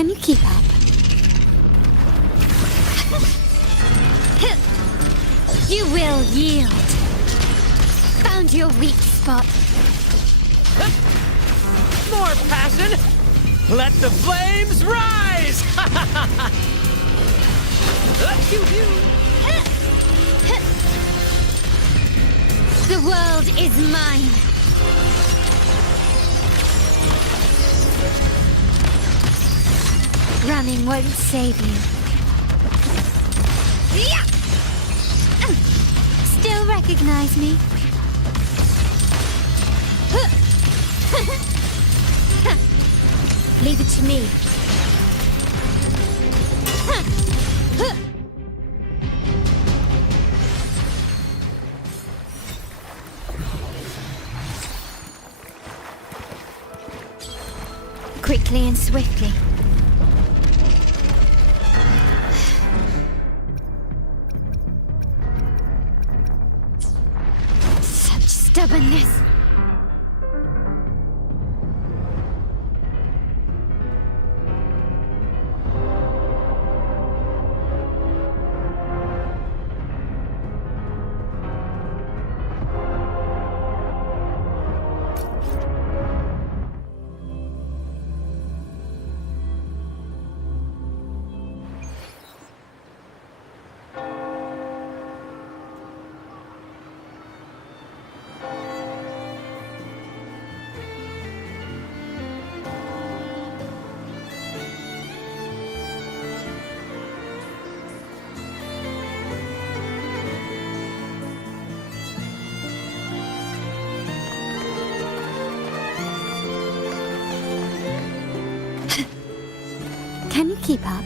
Can you keep up? You will yield. Found your weak spot. More passion! Let the flames rise! The world is mine. Running won't save you. Still recognize me? Leave it to me. Quickly and swiftly. Such stubbornness. Can you keep up?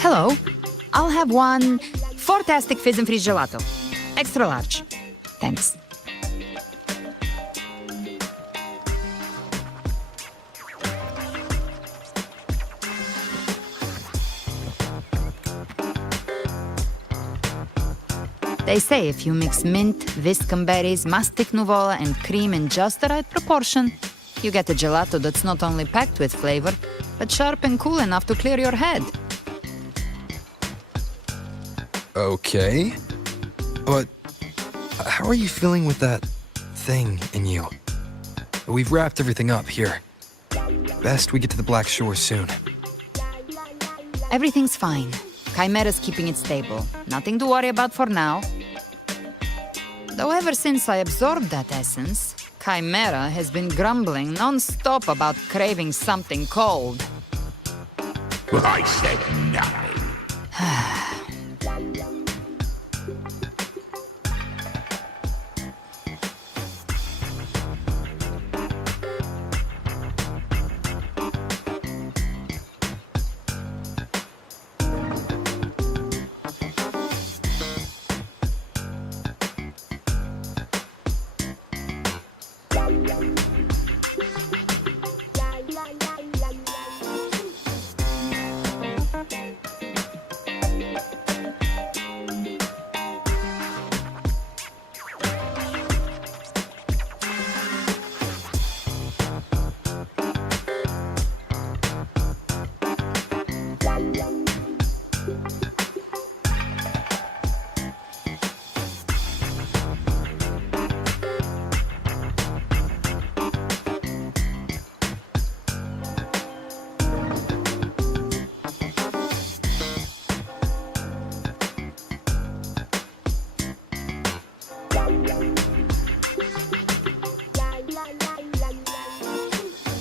Hello. I'll have one fantastic fizz and freeze gelato. Extra large. Thanks. They say if you mix mint, viscum berries, mastic nuvola, and cream in just the right proportion, you get a gelato that's not only packed with flavor, but sharp and cool enough to clear your head. Okay. But how are you feeling with that thing in you? We've wrapped everything up here. Best we get to the Black Shore soon. Everything's fine. Chimera's keeping it stable. Nothing to worry about for now. Though ever since I absorbed that essence, Chimera has been grumbling non-stop about craving something cold. Well, I said nothing.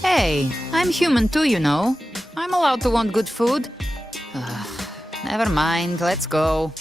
Hey, I'm human too, you know. I'm allowed to want good food. Never mind, let's go.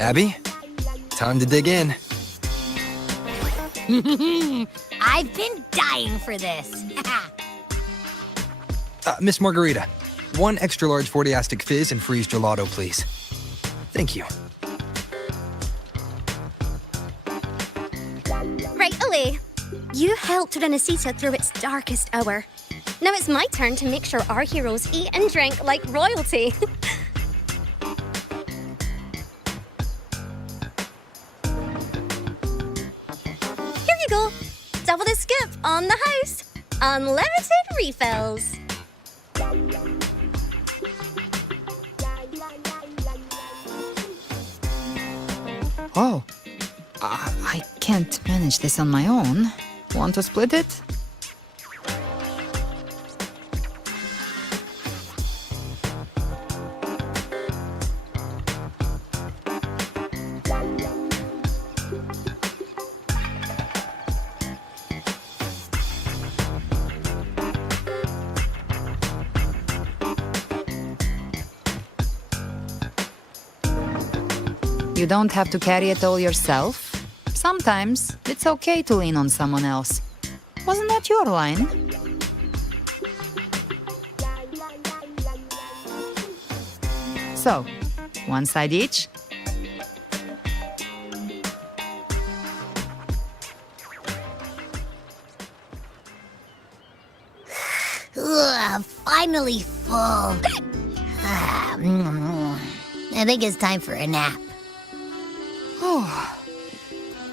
Abby, time to dig in. I've been dying for this. Miss Margarita, 1 extra large 40-astic fizz and freeze gelato, please. Thank you. Right away. You helped Rinascita through its darkest hour. Now it's my turn to make sure our heroes eat and drink like royalty. Here you go. Double the scoop on the house. Unlimited refills. Oh, I can't manage this on my own. Want to split it? You don't have to carry it all yourself. Sometimes it's okay to lean on someone else. Wasn't that your line? So, 1 side each? Ugh, finally full. I think it's time for a nap. Oh,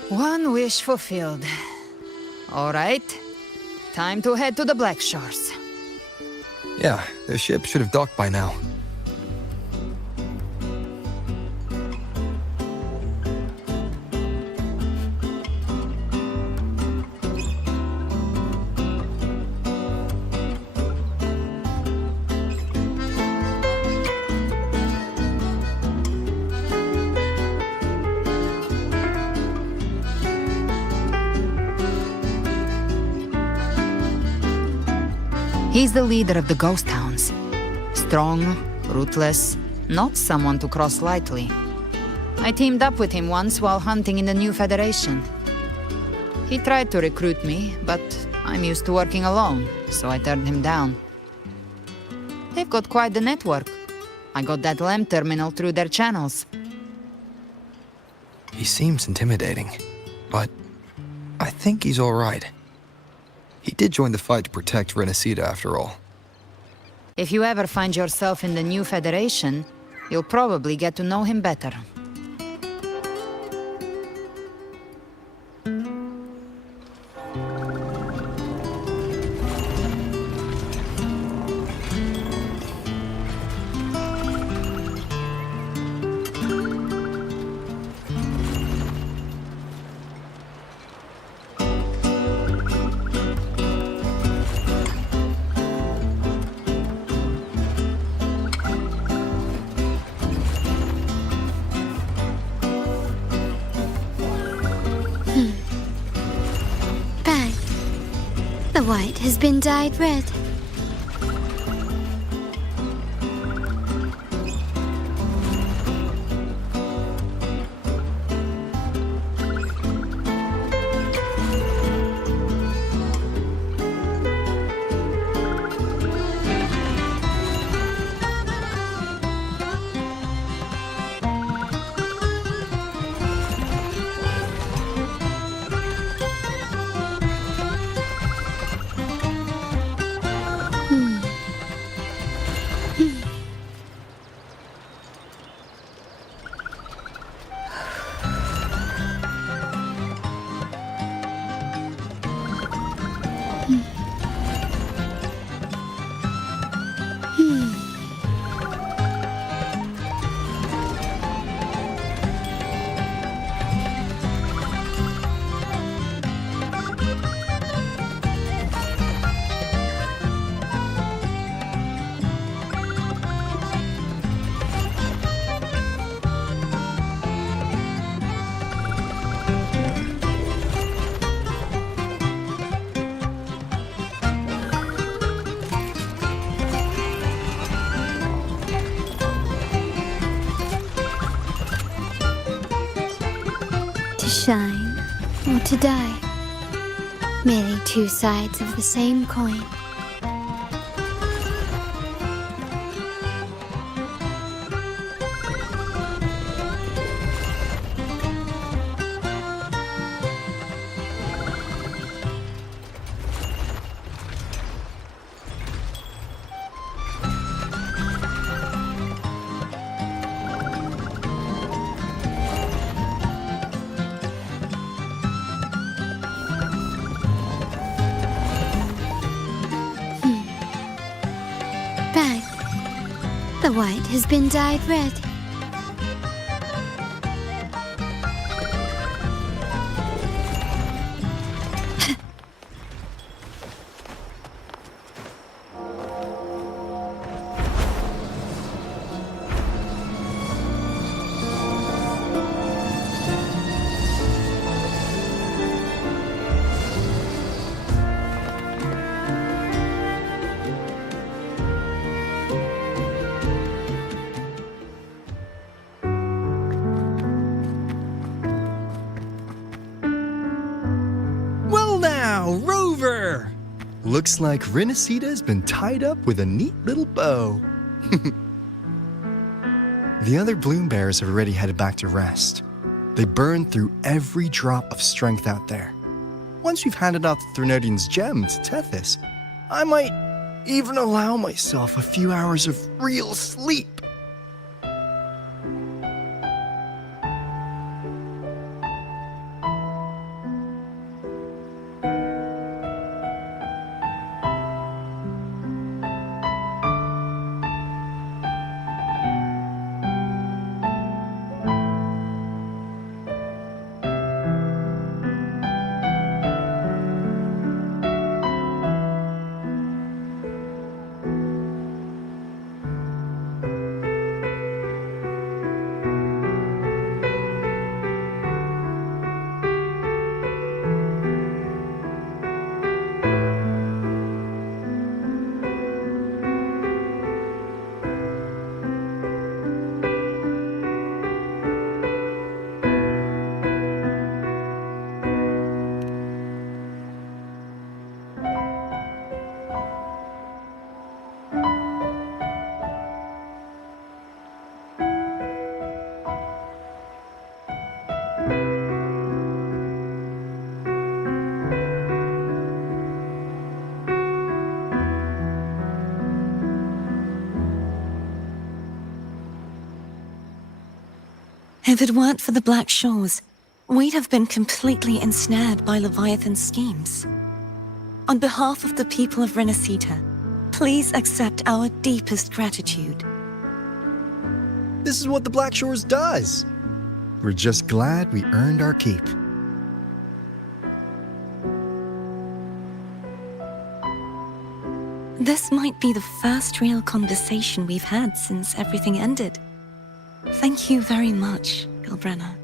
1 wish fulfilled. All right, time to head to the Black Shores. Yeah, the ship should have docked by now. He's the leader of the ghost hounds. Strong, ruthless, not someone to cross lightly. I teamed up with him once while hunting in the new Federation. He tried to recruit me, but I'm used to working alone, so I turned him down. They've got quite the network. I got that LEM terminal through their channels. He seems intimidating, but I think he's all right. He did join the fight to protect Rinascita, after all. If you ever find yourself in the new Federation, you'll probably get to know him better. Bang. The white has been dyed red. shine or to die. Merely two sides of the same coin. Bang. The white has been dyed red. Well now, Rover! Looks like Rinascita's been tied up with a neat little bow. The other bloom bearers have already headed back to rest. They burned through every drop of strength out there. Once we've handed out the Thrunodian's gem to Tethys, I might even allow myself a few hours of real sleep. If it weren't for the Black Shores, we'd have been completely ensnared by Leviathan's schemes. On behalf of the people of Rinascita, please accept our deepest gratitude. This is what the Black Shores does. We're just glad we earned our keep. This might be the first real conversation we've had since everything ended. Thank you very much, Galbrenna.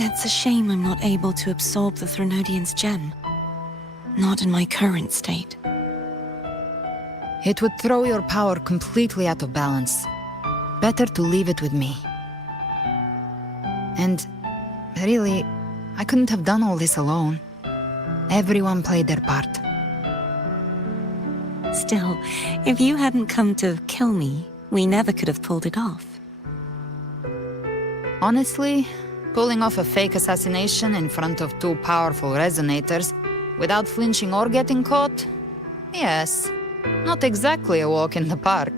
It's a shame I'm not able to absorb the Thrunodian's gem. Not in my current state. It would throw your power completely out of balance. Better to leave it with me. And really, I couldn't have done all this alone. Everyone played their part. Still, if you hadn't come to kill me, we never could have pulled it off. Honestly, pulling off a fake assassination in front of two powerful resonators without flinching or getting caught? Yes, not exactly a walk in the park.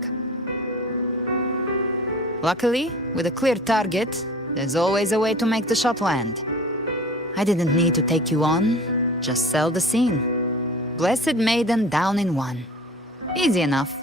Luckily, with a clear target, there's always a way to make the shot land. I didn't need to take you on, just sell the scene. Blessed Maiden down in one. Easy enough.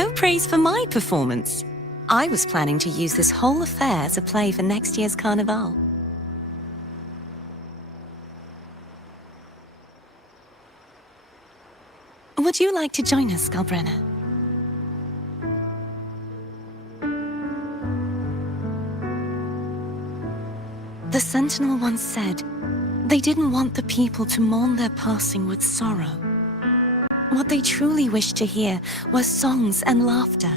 No praise for my performance. I was planning to use this whole affair as a play for next year's Carnival. Would you like to join us, Galbrenna? The Sentinel once said they didn't want the people to mourn their passing with sorrow. What they truly wished to hear were songs and laughter.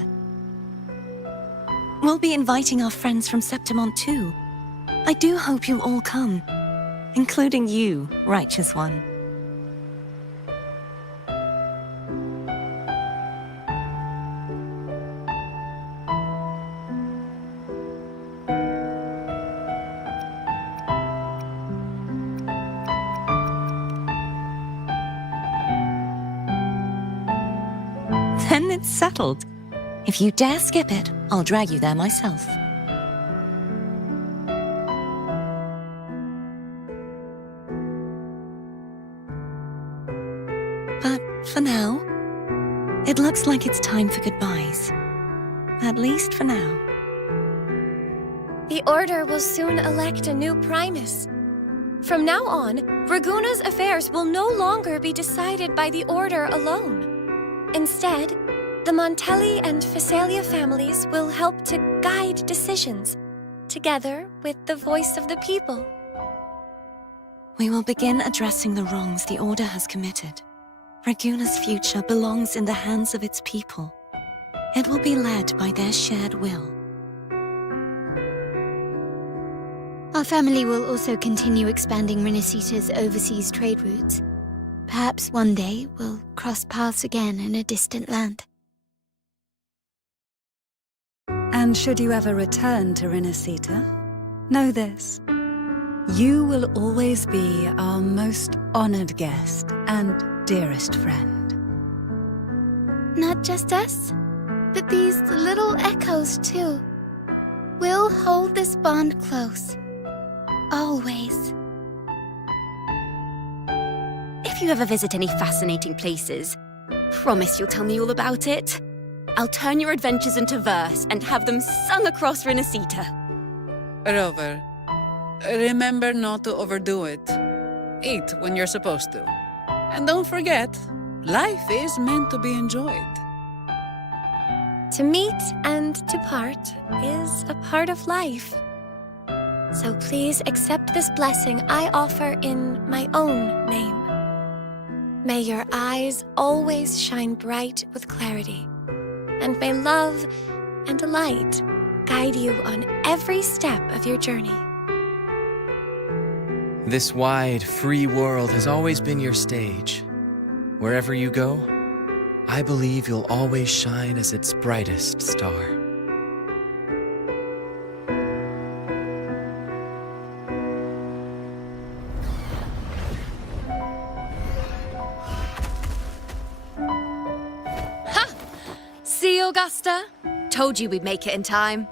We'll be inviting our friends from Septimont too. I do hope you'll all come, including you, Righteous One. Then it's settled. If you dare skip it, I'll drag you there myself. But for now, it looks like it's time for goodbyes. At least for now. The Order will soon elect a new Primus. From now on, Raguna's affairs will no longer be decided by the Order alone. Instead, the Montelli and Phasalia families will help to guide decisions, together with the voice of the people. We will begin addressing the wrongs the Order has committed. Raguna's future belongs in the hands of its people. It will be led by their shared will. Our family will also continue expanding Rinascita's overseas trade routes. Perhaps one day we'll cross paths again in a distant land. And should you ever return to Rinascita, know this. You will always be our most honored guest and dearest friend. Not just us, but these little echoes too. We'll hold this bond close. Always. If you ever visit any fascinating places, promise you'll tell me all about it. I'll turn your adventures into verse and have them sung across Rinascita. Rover, remember not to overdo it. Eat when you're supposed to. And don't forget, life is meant to be enjoyed. To meet and to part is a part of life. So please accept this blessing I offer in my own name. May your eyes always shine bright with clarity, and may love and light guide you on every step of your journey. This wide, free world has always been your stage. Wherever you go, I believe you'll always shine as its brightest star. See, Augusta? Told you we'd make it in time.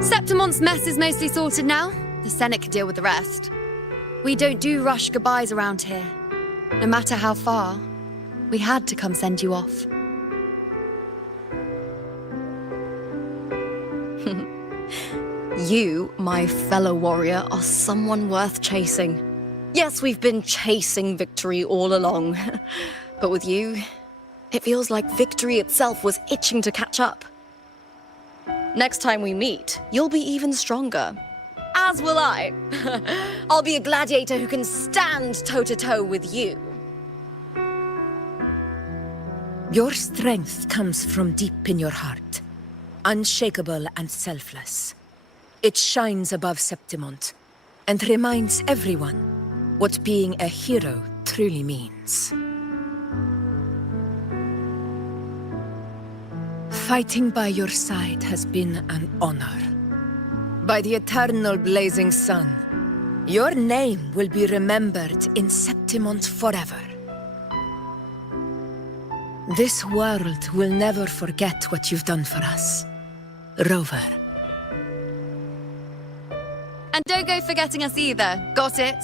Septimont's mess is mostly sorted now. The Senate can deal with the rest. We don't do rush goodbyes around here, no matter how far. We had to come send you off. You, my fellow warrior, are someone worth chasing. Yes, we've been chasing victory all along. But with you, it feels like victory itself was itching to catch up. Next time we meet, you'll be even stronger. As will I. I'll be a gladiator who can stand toe-to-toe with you. Your strength comes from deep in your heart, unshakable and selfless. It shines above Septimont, and reminds everyone what being a hero truly means. Fighting by your side has been an honor. By the eternal blazing sun, your name will be remembered in Septimont forever. This world will never forget what you've done for us, Rover. And don't go forgetting us either, got it?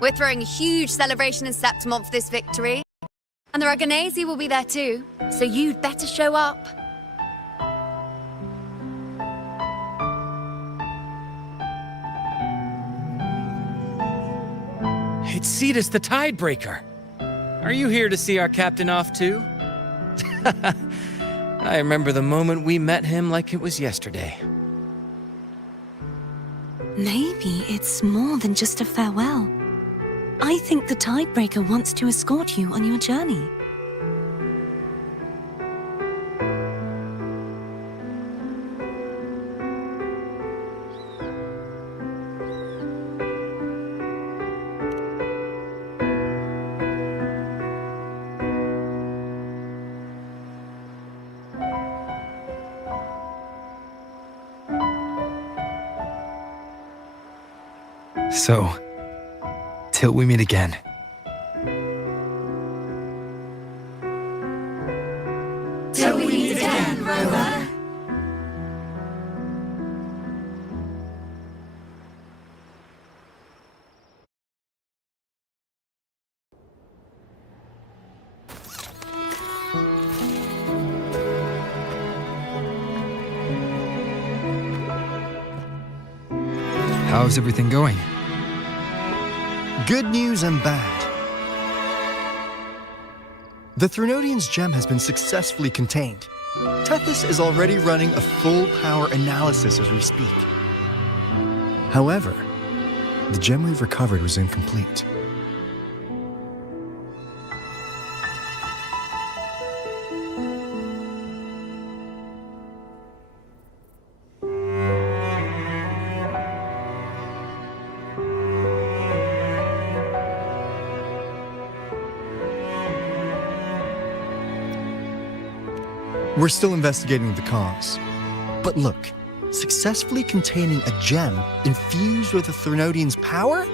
We're throwing a huge celebration in Septimont for this victory. And the Aragonese will be there too, so you'd better show up. It's Cetus the Tidebreaker. Are you here to see our captain off too? I remember the moment we met him like it was yesterday. Maybe it's more than just a farewell. I think the Tidebreaker wants to escort you on your journey. So, till we meet again. Till we meet again, Rover. How's everything going? Good news and bad. The Threnodian's gem has been successfully contained. Tethys is already running a full power analysis as we speak. However, the gem we've recovered was incomplete. We're still investigating the cause. But look, successfully containing a gem infused with the Threnodian's power?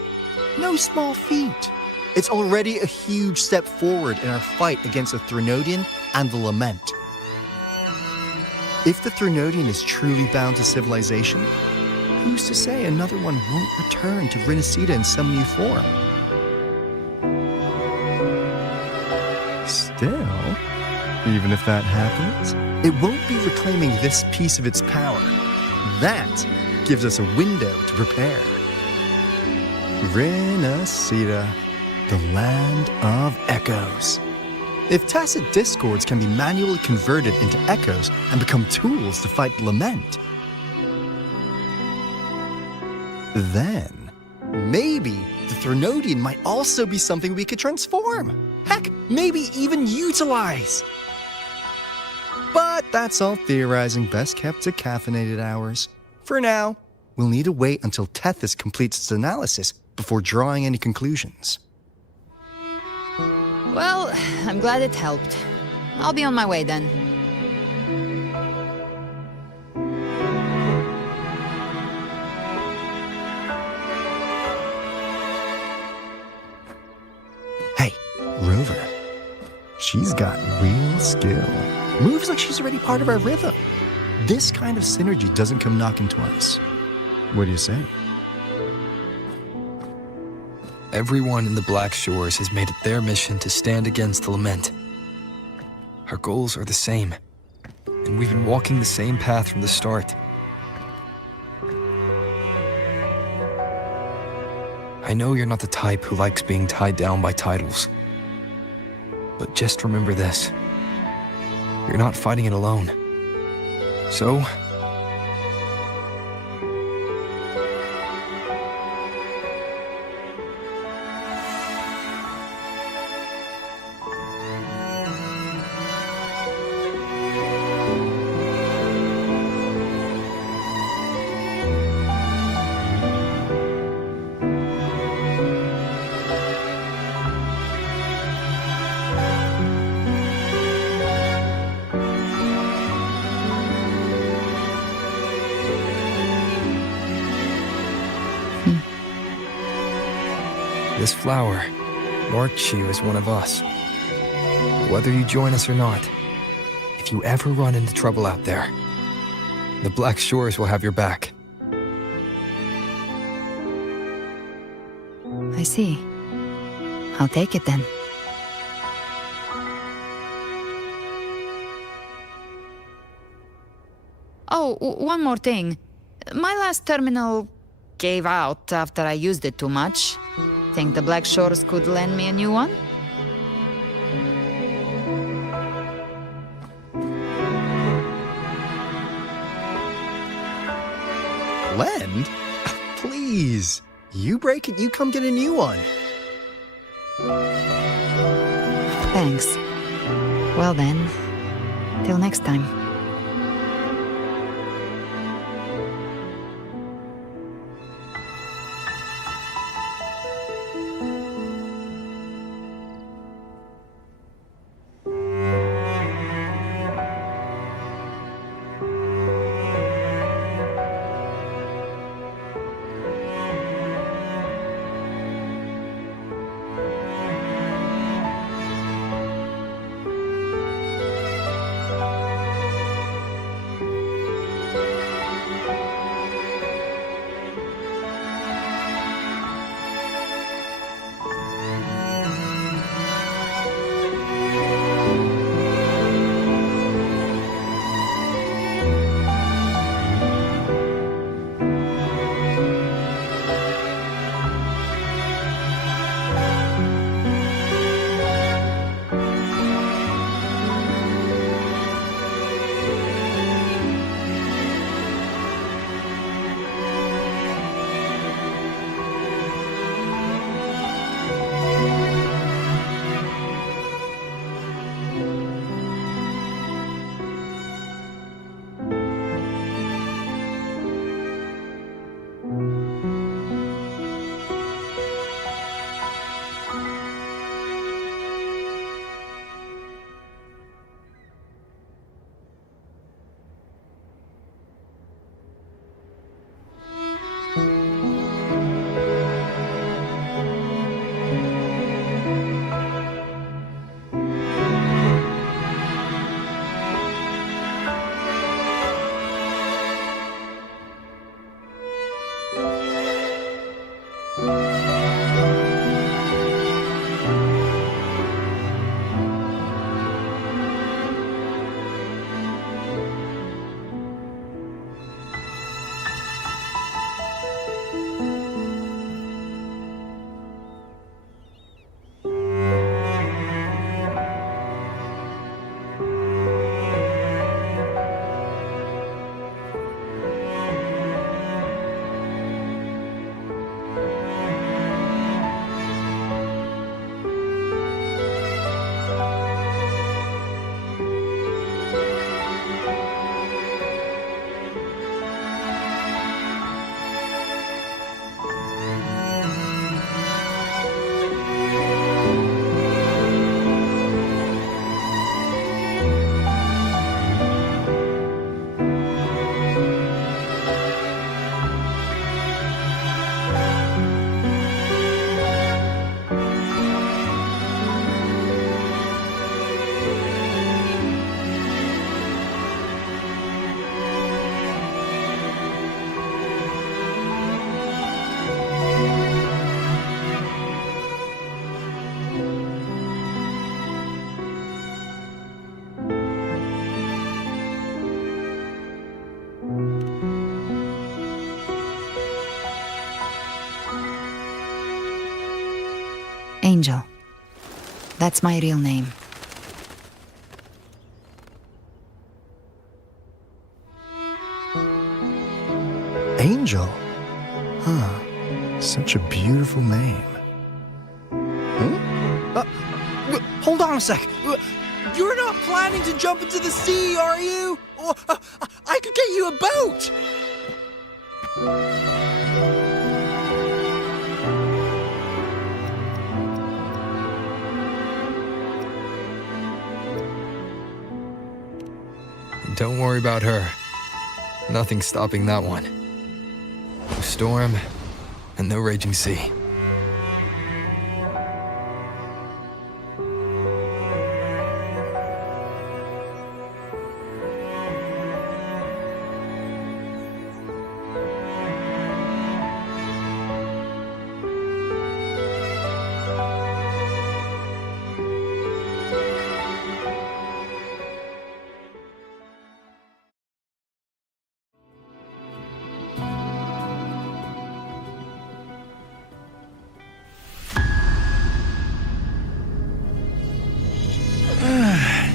No small feat. It's already a huge step forward in our fight against the Threnodian and the Lament. If the Threnodian is truly bound to civilization, who's to say another one won't return to Rinascita in some new form? Still, even if that happens, it won't be reclaiming this piece of its power. That gives us a window to prepare. Rinascita, the land of echoes. If tacit discords can be manually converted into echoes and become tools to fight the Lament, then maybe the Threnodian might also be something we could transform. Heck, maybe even utilize. But that's all theorizing best kept to caffeinated hours. For now, we'll need to wait until Tethys completes its analysis before drawing any conclusions. Well, I'm glad it helped. I'll be on my way then. Hey, Rover. She's got real skill. Moves like she's already part of our rhythm. This kind of synergy doesn't come knocking twice. What do you say? Everyone in the Black Shores has made it their mission to stand against the Lament. Our goals are the same, and we've been walking the same path from the start. I know you're not the type who likes being tied down by titles. But just remember this. You're not fighting it alone. So, this flower marks you as one of us. Whether you join us or not, if you ever run into trouble out there, the Black Shores will have your back. I see. I'll take it then. Oh, one more thing. My last terminal gave out after I used it too much. Think the Black Shores could lend me a new one? Lend? Please. You break it, you come get a new one. Thanks. Well then, till next time. Angel. That's my real name. Angel? Huh. Such a beautiful name. Huh? Hold on a sec. You're not planning to jump into the sea, are you? I could get you a boat! Don't worry about her. Nothing's stopping that one. No storm and no raging sea.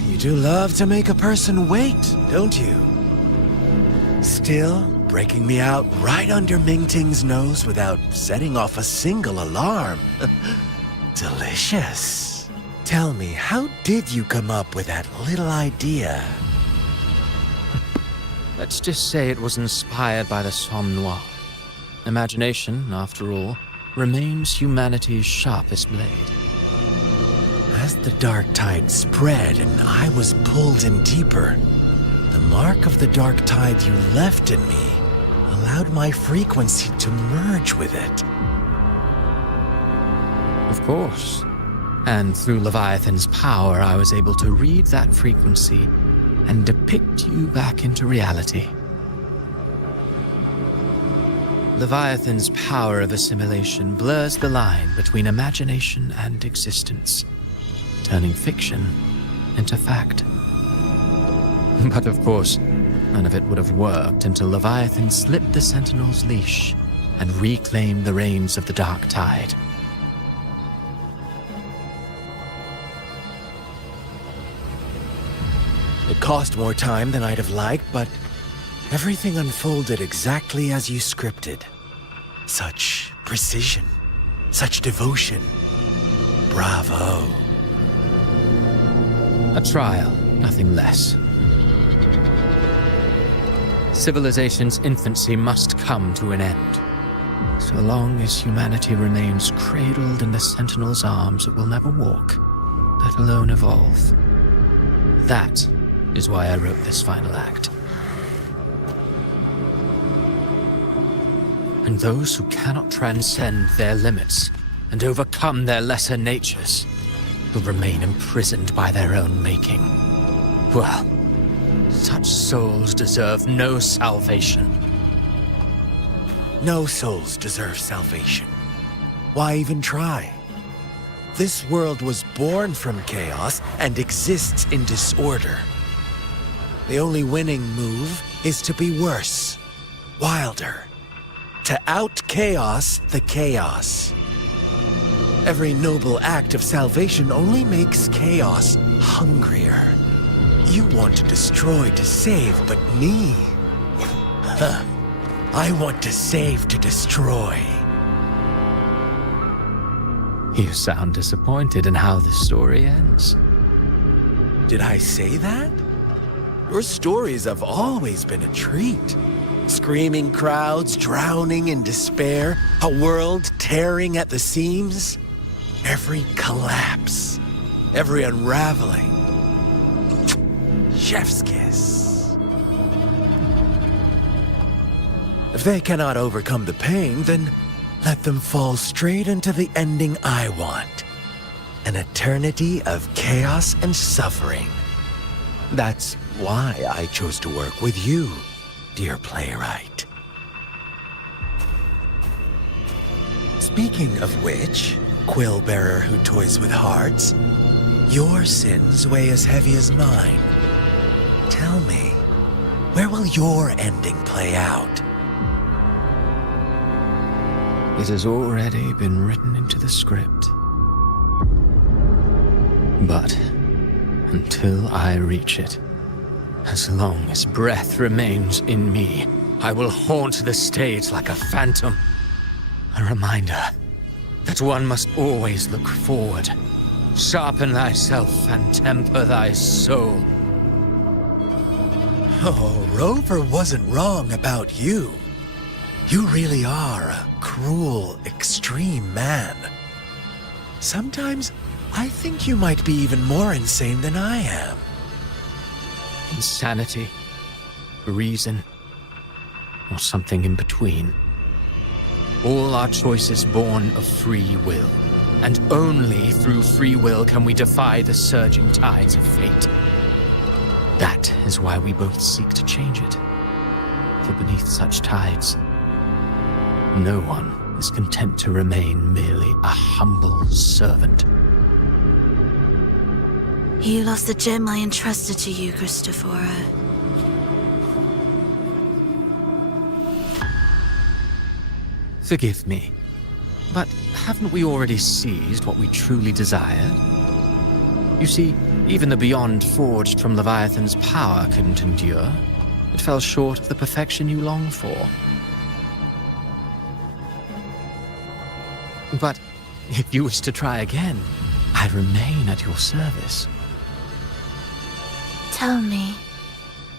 You do love to make a person wait, don't you? Still breaking me out right under Mingting's nose without setting off a single alarm. Delicious. Tell me, how did you come up with that little idea? Let's just say it was inspired by the Somme Noir. Imagination, after all, remains humanity's sharpest blade. As the dark tide spread and I was pulled in deeper, the mark of the dark tide you left in me allowed my frequency to merge with it. Of course. And through Leviathan's power, I was able to read that frequency and depict you back into reality. Leviathan's power of assimilation blurs the line between imagination and existence, turning fiction into fact. But of course, none of it would have worked until Leviathan slipped the Sentinel's leash and reclaimed the reins of the Dark Tide. It cost more time than I'd have liked, but everything unfolded exactly as you scripted. Such precision, such devotion. Bravo. A trial, nothing less. Civilization's infancy must come to an end. So long as humanity remains cradled in the Sentinel's arms, it will never walk, let alone evolve. That is why I wrote this final act. And those who cannot transcend their limits and overcome their lesser natures will remain imprisoned by their own making. Well, such souls deserve no salvation. No souls deserve salvation. Why even try? This world was born from chaos and exists in disorder. The only winning move is to be worse, wilder, to out-chaos the chaos. Every noble act of salvation only makes chaos hungrier. You want to destroy to save, but me? Huh. I want to save to destroy. You sound disappointed in how the story ends. Did I say that? Your stories have always been a treat. Screaming crowds drowning in despair, a world tearing at the seams. Every collapse, every unraveling. Chef's kiss. If they cannot overcome the pain, then let them fall straight into the ending I want. An eternity of chaos and suffering. That's why I chose to work with you, dear playwright. Speaking of which, quill bearer who toys with hearts, your sins weigh as heavy as mine. Tell me, where will your ending play out? It has already been written into the script. But until I reach it, as long as breath remains in me, I will haunt the stage like a phantom. A reminder that one must always look forward. Sharpen thyself and temper thy soul. Oh, Rover wasn't wrong about you. You really are a cruel, extreme man. Sometimes I think you might be even more insane than I am. Insanity, reason, or something in between. All our choices born of free will, and only through free will can we defy the surging tides of fate. That is why we both seek to change it. For beneath such tides, no one is content to remain merely a humble servant. You lost the gem I entrusted to you, Christophora. Forgive me, but haven't we already seized what we truly desired? You see, even the beyond forged from Leviathan's power couldn't endure. It fell short of the perfection you long for. But if you wish to try again, I remain at your service. Tell me,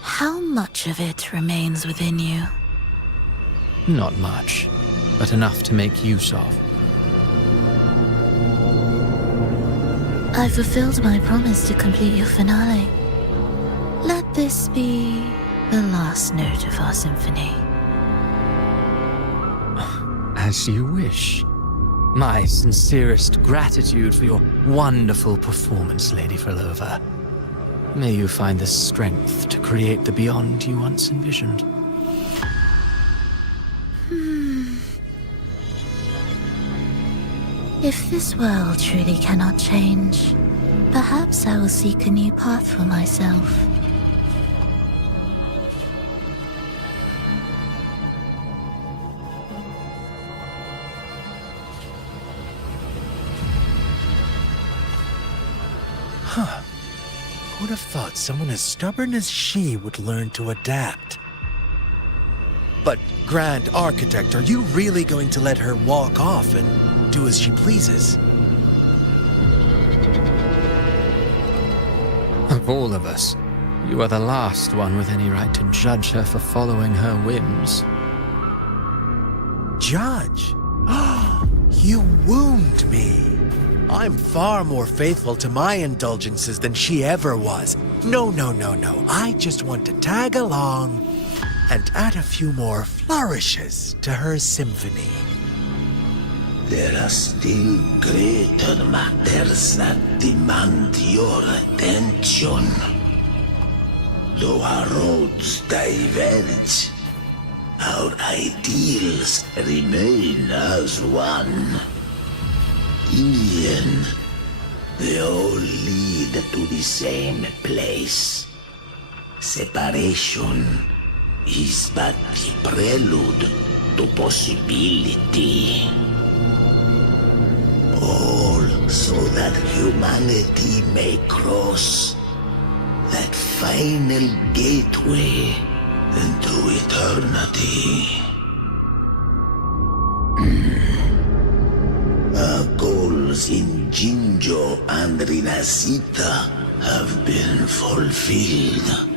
how much of it remains within you? Not much, but enough to make use of. I fulfilled my promise to complete your finale. Let this be the last note of our symphony. As you wish. My sincerest gratitude for your wonderful performance, Lady Frolova. May you find the strength to create the beyond you once envisioned. If this world truly cannot change, perhaps I will seek a new path for myself. Huh. Who'd have thought someone as stubborn as she would learn to adapt? But, Grand Architect, are you really going to let her walk off and do as she pleases? Of all of us, you are the last one with any right to judge her for following her whims. Judge? You wound me. I'm far more faithful to my indulgences than she ever was. No. I just want to tag along and add a few more flourishes to her symphony. There are still greater matters that demand your attention. Though our roads diverge, our ideals remain as one. In the end, they all lead to the same place. Separation is but the prelude to possibility. All so that humanity may cross that final gateway into eternity. Our goals in Jinjo and Rinascita have been fulfilled.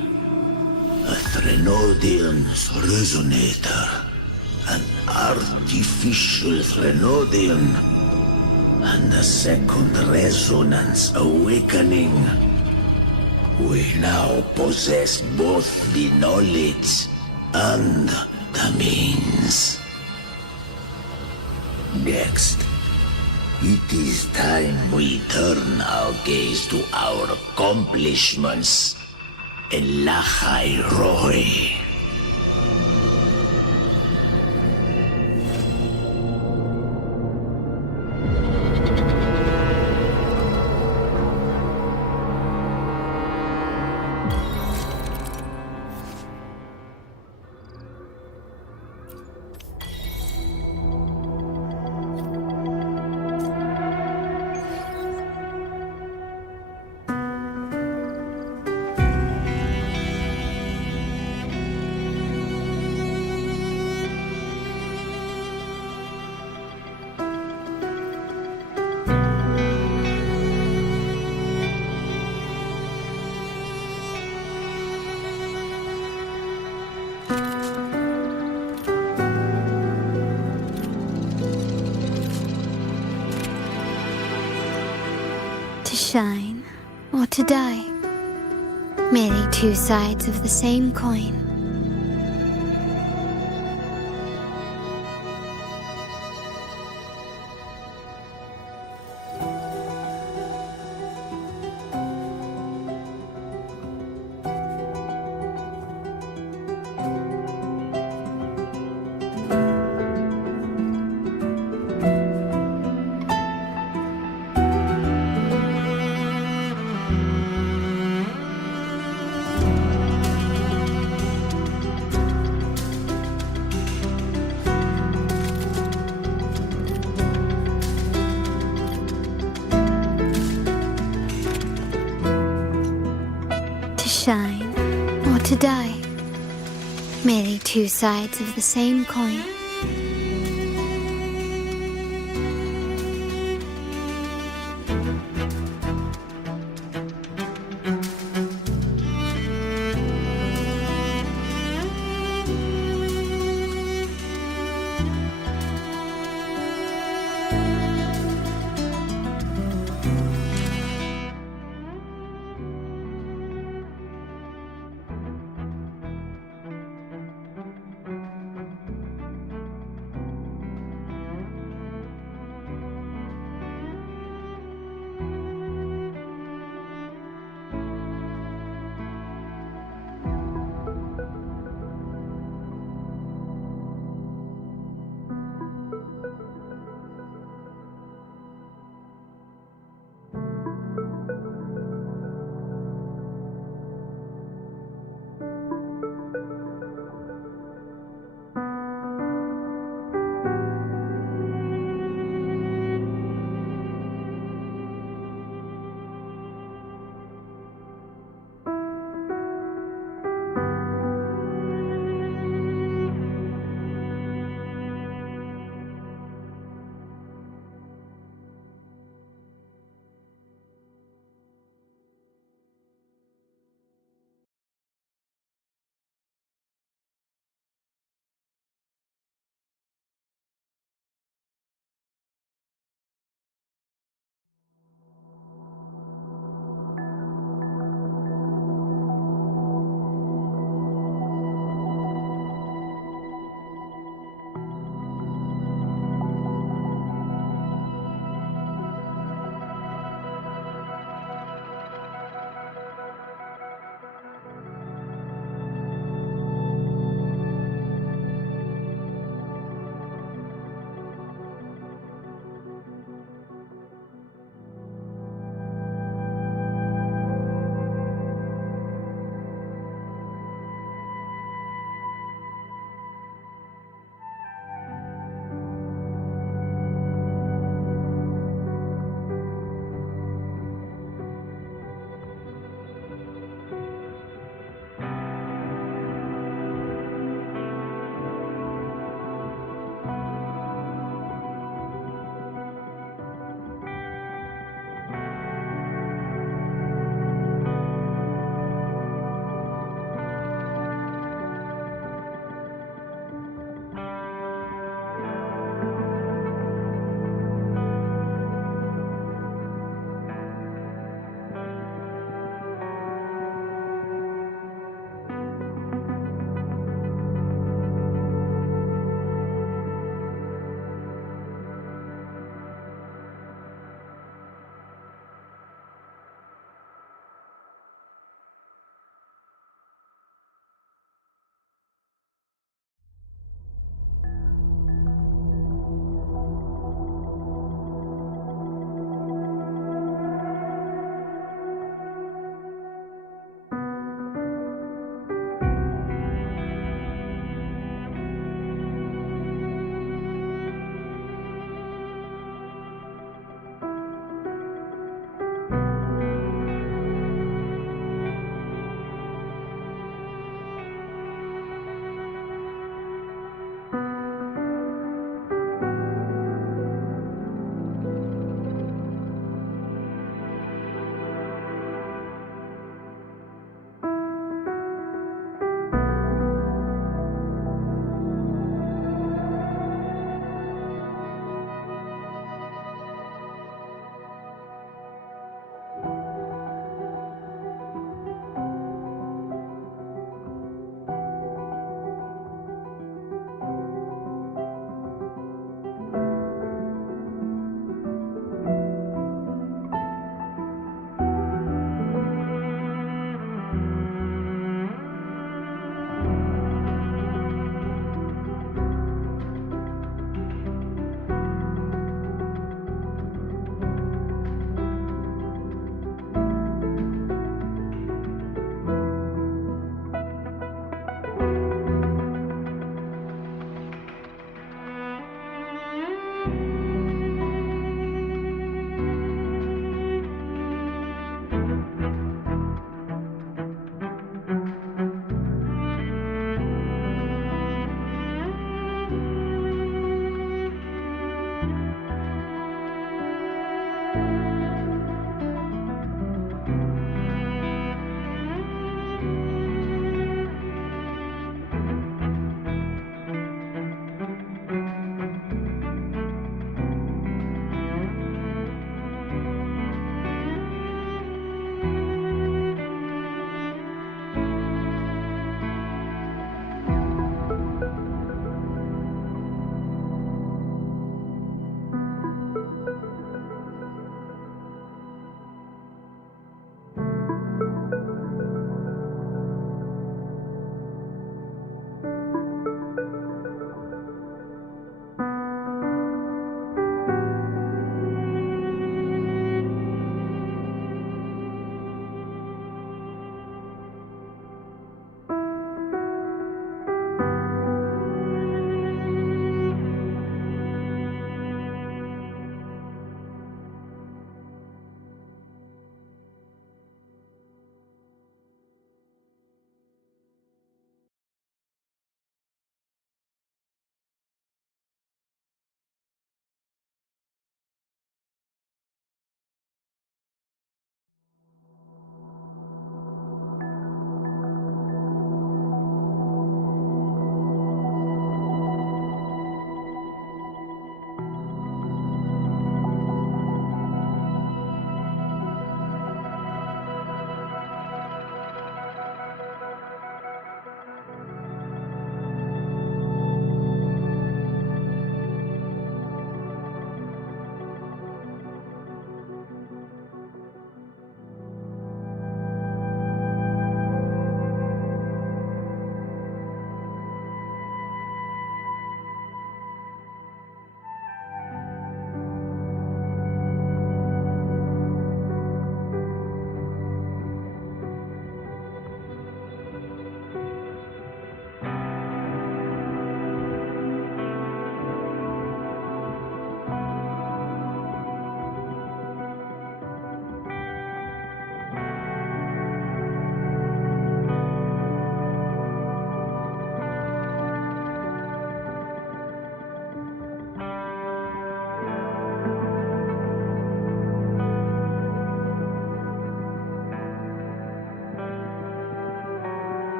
A Threnodian's resonator, an artificial Threnodian, and a second resonance awakening. We now possess both the knowledge and the means. Next, it is time we turn our gaze to our accomplishments in Lahai Roy. shine or to die. Merely two sides of the same coin. To shine or to die. Merely two sides of the same coin.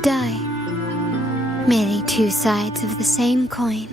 die. Merely two sides of the same coin.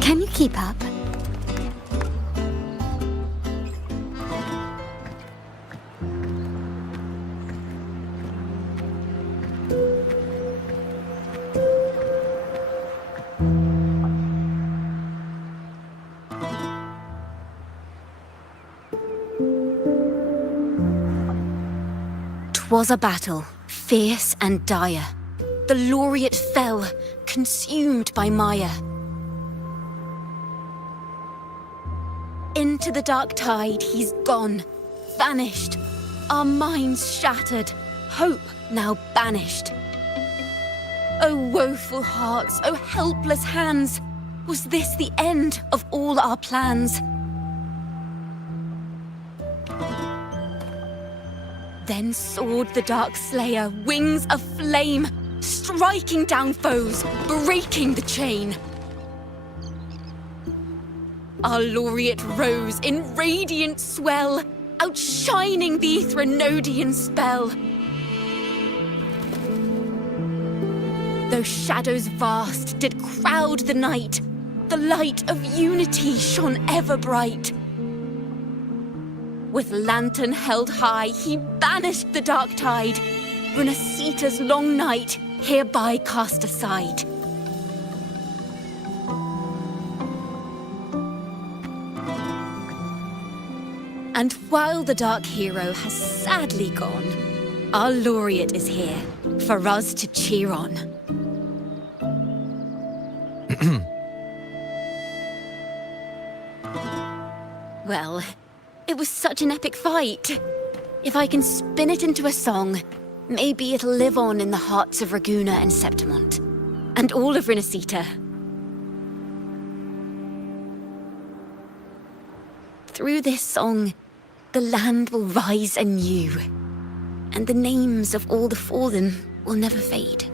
Can you keep up? "'Twas a battle, fierce and dire. The laureate fell, consumed by mire. Into the dark tide he's gone, vanished. Our minds shattered, hope now banished. O woeful hearts, O helpless hands, was this the end of all our plans? Then soared the dark slayer, wings of flame, striking down foes, breaking the chain. Our laureate rose in radiant swell, outshining the Threnodian spell. Though shadows vast did crowd the night, the light of unity shone ever bright. With lantern held high, he banished the dark tide, Rinascita's long night hereby cast aside. And while the dark hero has sadly gone, our laureate is here for us to cheer on. Well, it was such an epic fight. If I can spin it into a song, maybe it'll live on in the hearts of Raguna and Septimont, and all of Rinascita. Through this song, the land will rise anew, and the names of all the fallen will never fade.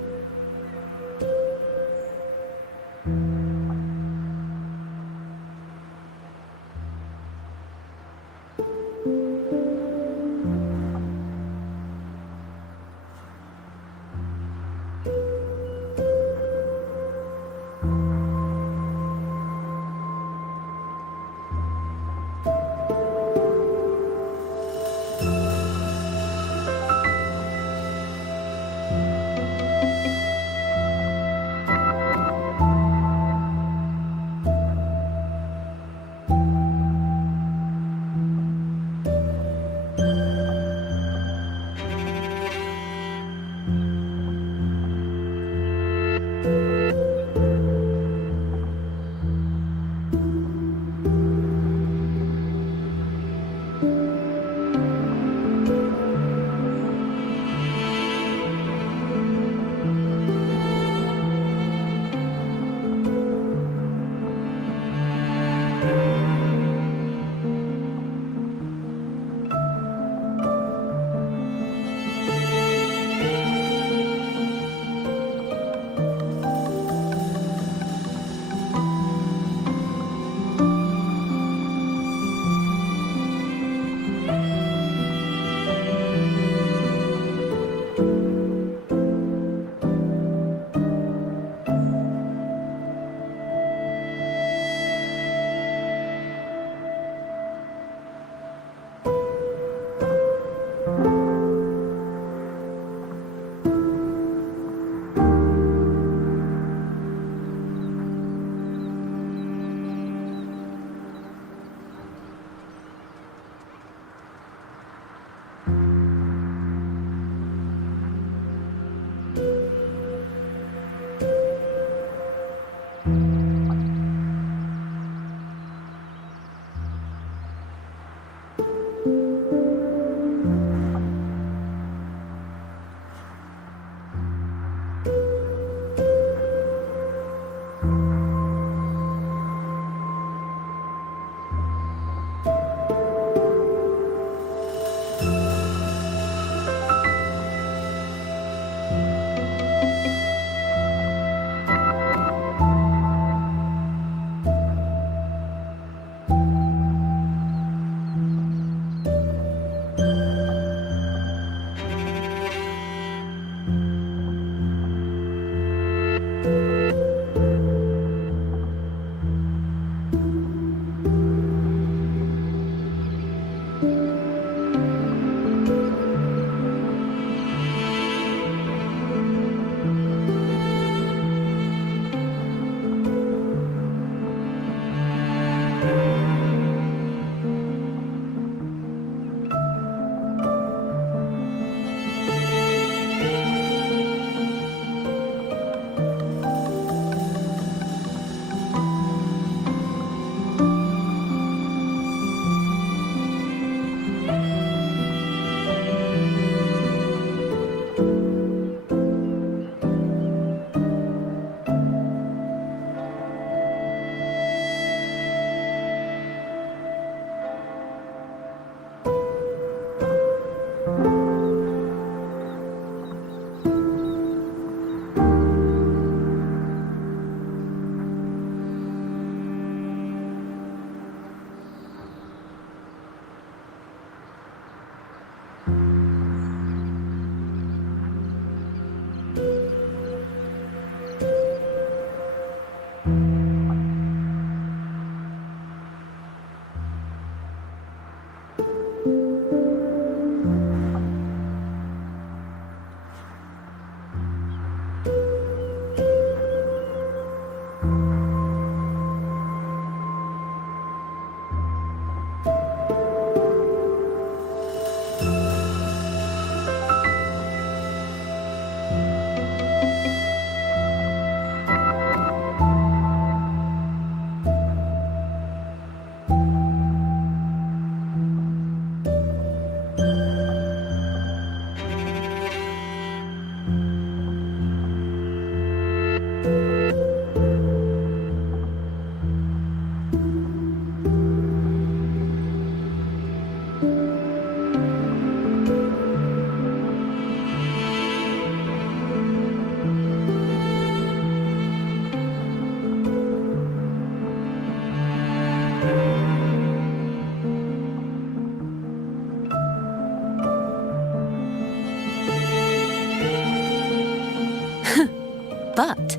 But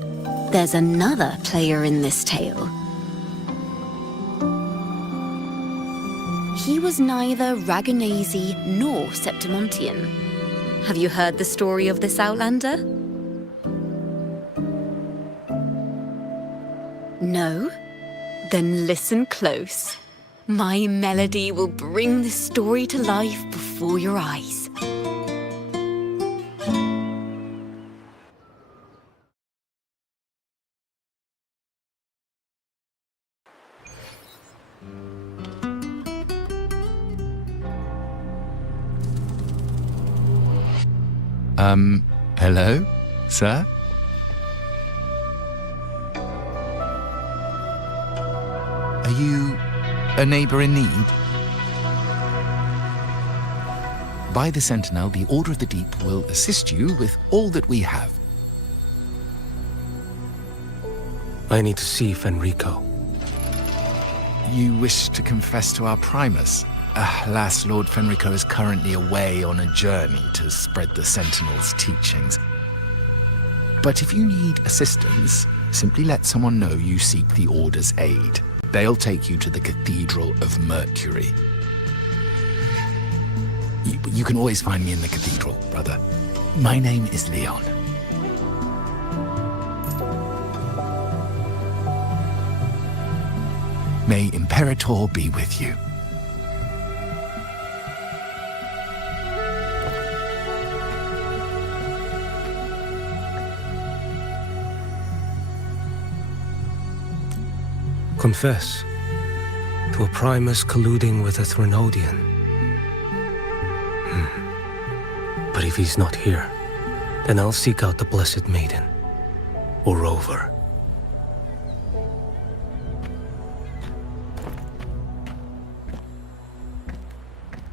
there's another player in this tale. He was neither Ragonese nor Septimontian. Have you heard the story of this Outlander? No? Then listen close. My melody will bring this story to life before your eyes. Hello, sir? Are you a neighbor in need? By the Sentinel, the Order of the Deep will assist you with all that we have. I need to see Fenrico. You wish to confess to our Primus? Alas, Lord Fenrico is currently away on a journey to spread the Sentinel's teachings. But if you need assistance, simply let someone know you seek the Order's aid. They'll take you to the Cathedral of Mercury. You can always find me in the cathedral, brother. My name is Leon. May Imperator be with you. Confess to a Primus colluding with a Threnodian. But if he's not here, then I'll seek out the Blessed Maiden, or Rover.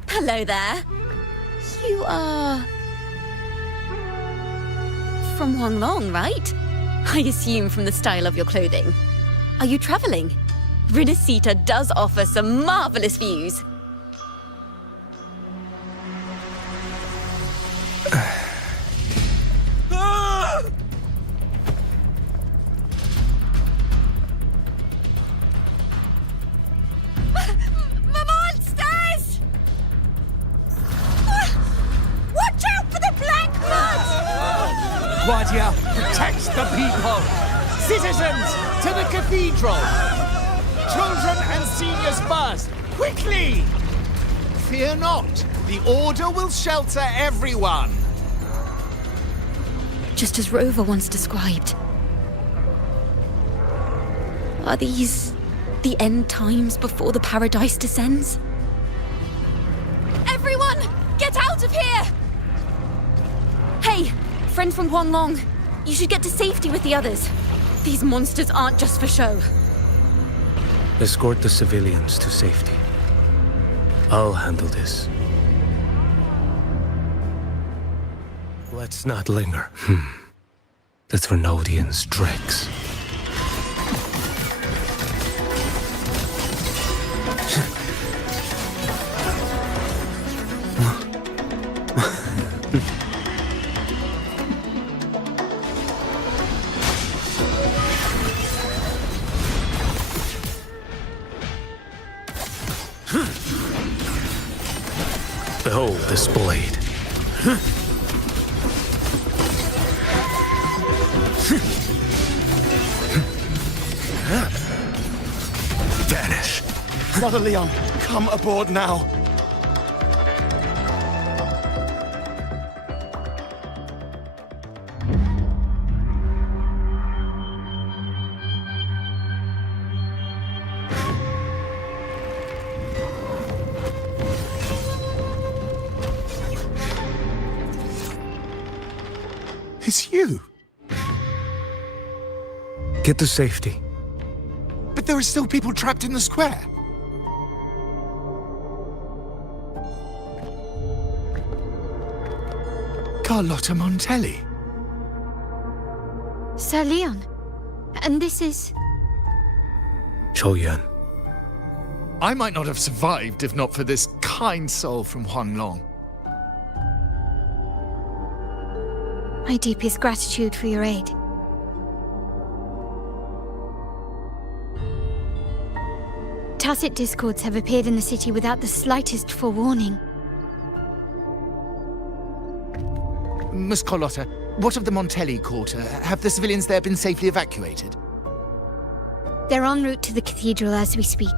Hello there. You are... from Huanglong, right? I assume from the style of your clothing. Are you traveling? Rinascita does offer some marvelous views. Monsters! Watch out for the black blood! Guardia protects the people! Citizens, to the cathedral! Children and seniors first! Quickly! Fear not, the Order will shelter everyone! Just as Rover once described. Are these the end times before the paradise descends? Everyone, get out of here! Hey, friend from Huanglong, you should get to safety with the others. These monsters aren't just for show. Escort the civilians to safety. I'll handle this. Let's not linger. The Threnodians' dregs. Behold this blade. Vanish. Brother Leon, come aboard now. It's you. Get to safety. But there are still people trapped in the square. Carlotta Montelli. Sir Leon. And this is... Choyan. I might not have survived if not for this kind soul from Huanglong. My deepest gratitude for your aid. Tacit discords have appeared in the city without the slightest forewarning. Miss Carlotta, what of the Montelli quarter? Have the civilians there been safely evacuated? They're en route to the cathedral as we speak.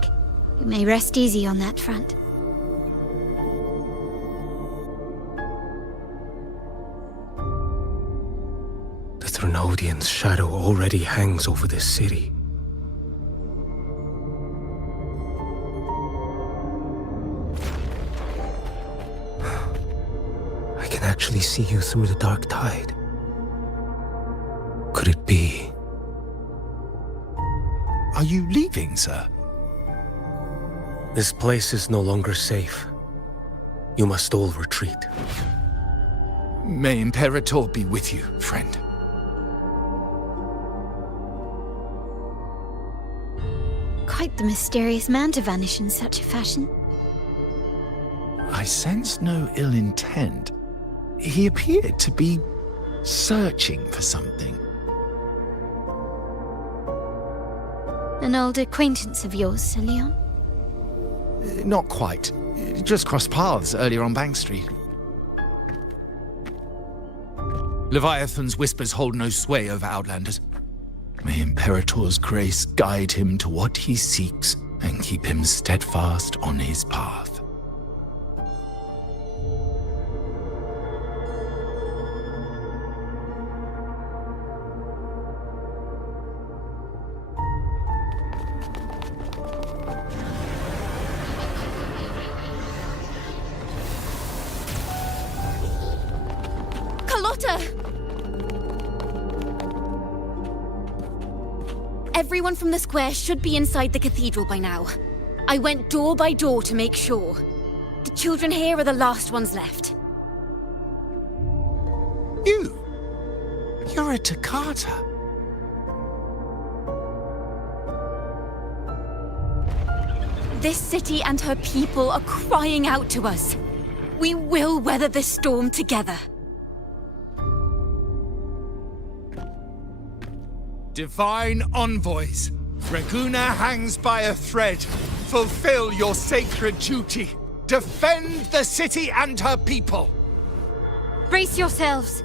You may rest easy on that front. The Threnodian's shadow already hangs over this city. I can actually see you through the dark tide. Could it be? Are you leaving, sir? This place is no longer safe. You must all retreat. May Imperator be with you, friend. Quite the mysterious man to vanish in such a fashion. I sense no ill intent. He appeared to be searching for something. An old acquaintance of yours, Sir Leon? Not quite. Just crossed paths earlier on Bank Street. Leviathan's whispers hold no sway over Outlanders. May Imperator's grace guide him to what he seeks and keep him steadfast on his path. Everyone from the square should be inside the cathedral by now. I went door by door to make sure. The children here are the last ones left. You're a Toccata. This city and her people are crying out to us. We will weather this storm together. Divine envoys, Reguna hangs by a thread. Fulfill your sacred duty. Defend the city and her people. Brace yourselves.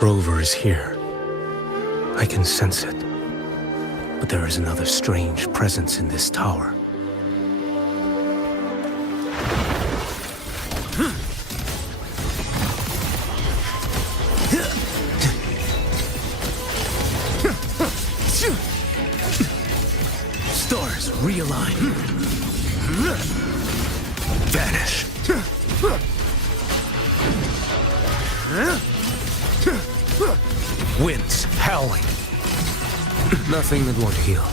Rover is here. I can sense it. But there is another strange presence in this tower. Stars realign. Vanish. Winds howling. Nothing that won't heal.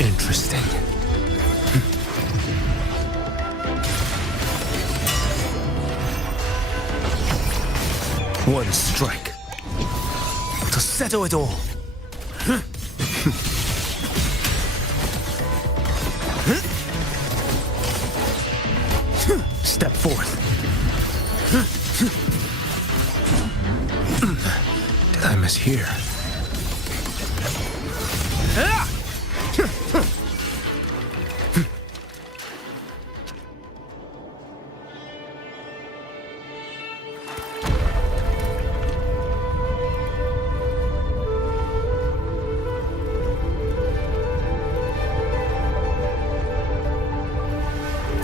Interesting. One strike to settle it all. Step forth. Did I mishear?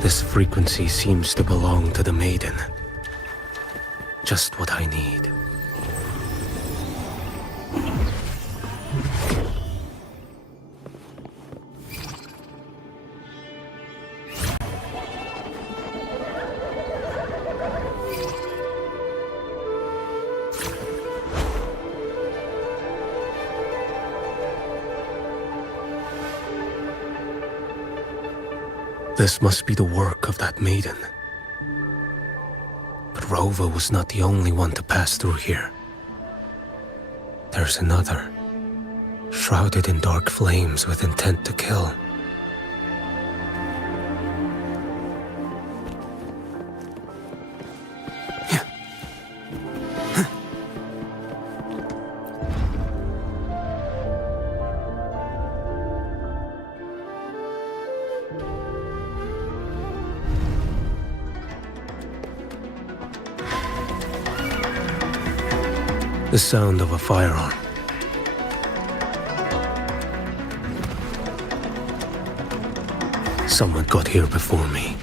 This frequency seems to belong to the maiden. Just what I need. This must be the work of that maiden. But Rova was not the only one to pass through here. There's another, shrouded in dark flames with intent to kill. The sound of a firearm. Someone got here before me.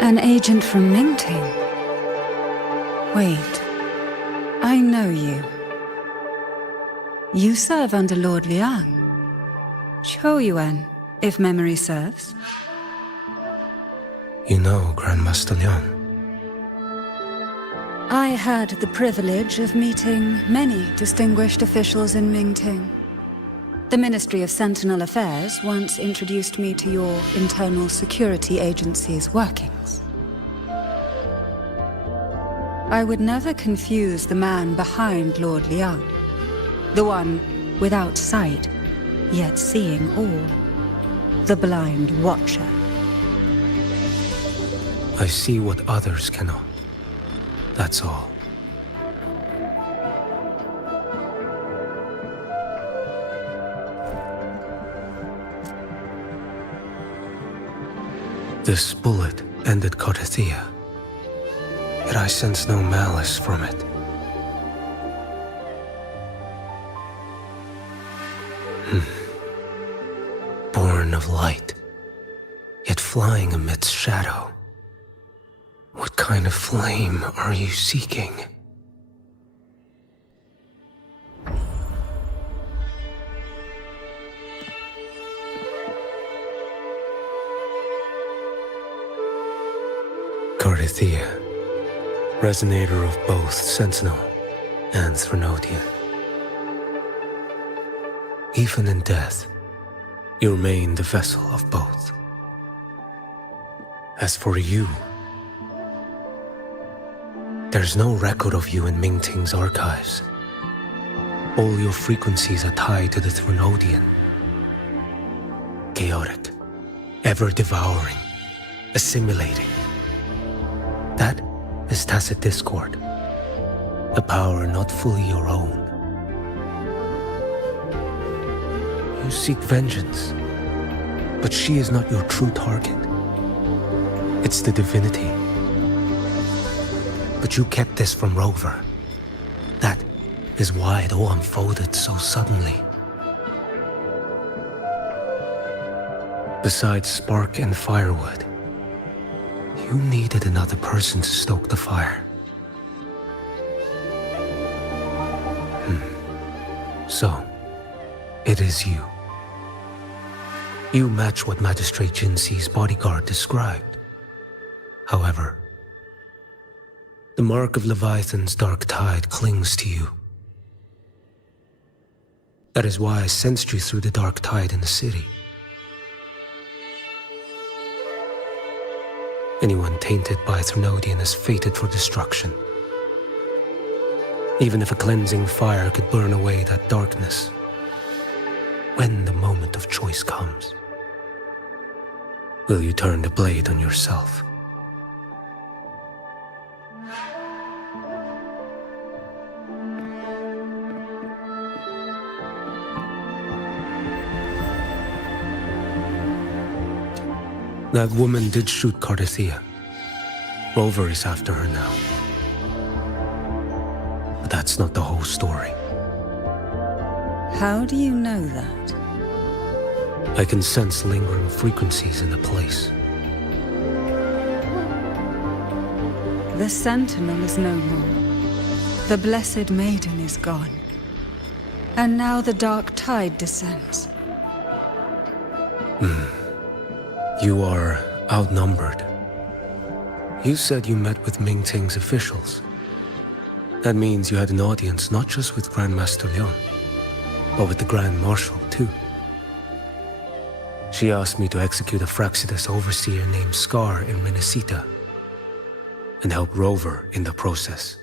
An agent from Mingting? Wait, I know you. You serve under Lord Liang. Choyuan, if memory serves. You know Grandmaster Liang? I had the privilege of meeting many distinguished officials in Mingting. The Ministry of Sentinel Affairs once introduced me to your internal security agency's workings. I would never confuse the man behind Lord Liang, the one without sight, yet seeing all, the blind watcher. I see what others cannot. That's all. This bullet ended Carthia, yet I sense no malice from it. Born of light, yet flying amidst shadow. What kind of flame are you seeking? Carthia, resonator of both Sentinel and Threnodian. Even in death, you remain the vessel of both. As for you, there's no record of you in Mingting's archives. All your frequencies are tied to the Threnodian. Chaotic, ever-devouring, assimilating. That is tacit discord, a power not fully your own. You seek vengeance, but she is not your true target. It's the divinity. But you kept this from Rover. That is why it all unfolded so suddenly. Besides spark and firewood, you needed another person to stoke the fire. So, it is you. You match what Magistrate Jinxi's bodyguard described. However, The mark of Leviathan's dark tide clings to you. That is why I sensed you through the dark tide in the city. Anyone tainted by Threnodian is fated for destruction. Even if a cleansing fire could burn away that darkness, when the moment of choice comes, will you turn the blade on yourself? That woman did shoot Cardathia. Rover is after her now. But that's not the whole story. How do you know that? I can sense lingering frequencies in the place. The Sentinel is no more. The Blessed Maiden is gone. And now the dark tide descends. You are outnumbered. You said you met with Ming Ting's officials. That means you had an audience not just with Grandmaster Leon, but with the Grand Marshal too. She asked me to execute a Fraxidus overseer named Scar in Rinascita, and help Rover in the process.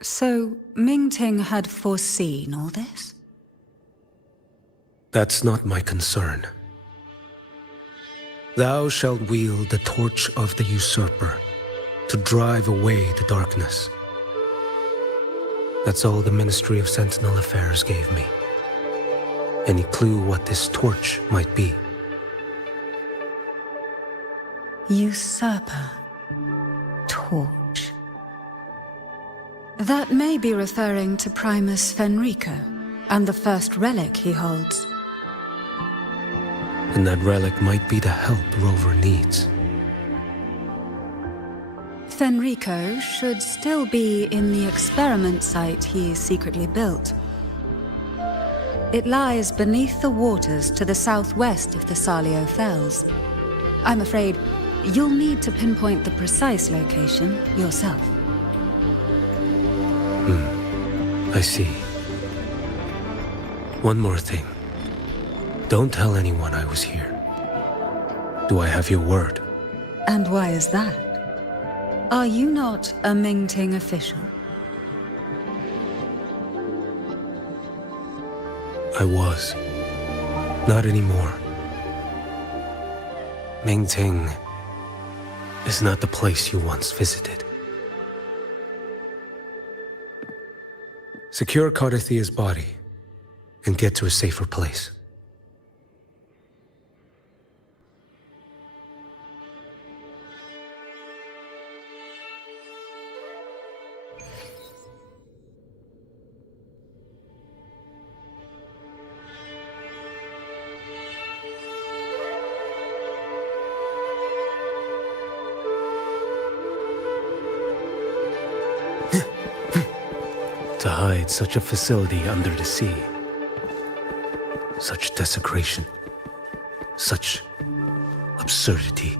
So, Ming Ting had foreseen all this? That's not my concern. Thou shalt wield the torch of the usurper to drive away the darkness. That's all the Ministry of Sentinel Affairs gave me. Any clue what this torch might be? Usurper. Torch. That may be referring to Primus Fenrico and the first relic he holds. And that relic might be the help Rover needs. Fenrico should still be in the experiment site he secretly built. It lies beneath the waters to the southwest of the Salio Fells. I'm afraid you'll need to pinpoint the precise location yourself. I see. One more thing. Don't tell anyone I was here. Do I have your word? And why is that? Are you not a Ming Ting official? I was. Not anymore. Ming Ting is not the place you once visited. Secure Cardathia's body and get to a safer place. To hide such a facility under the sea. Such desecration. Such absurdity.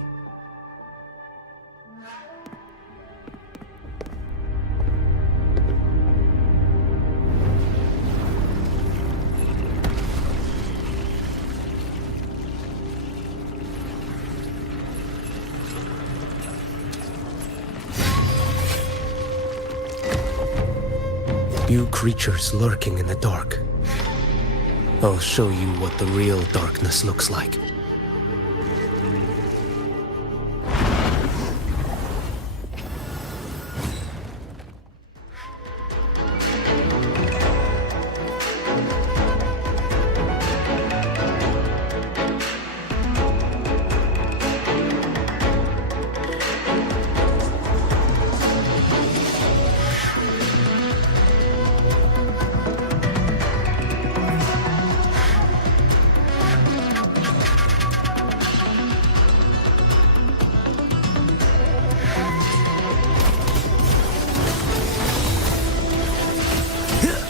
You creatures lurking in the dark. I'll show you what the real darkness looks like.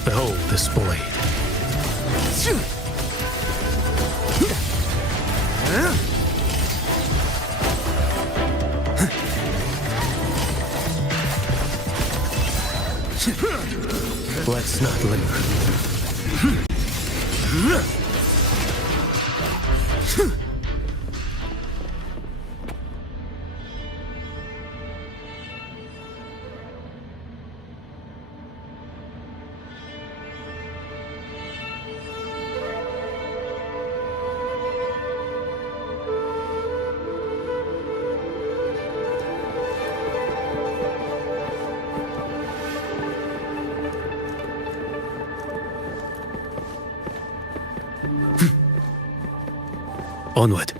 Behold this blade. Let's not linger. Onward.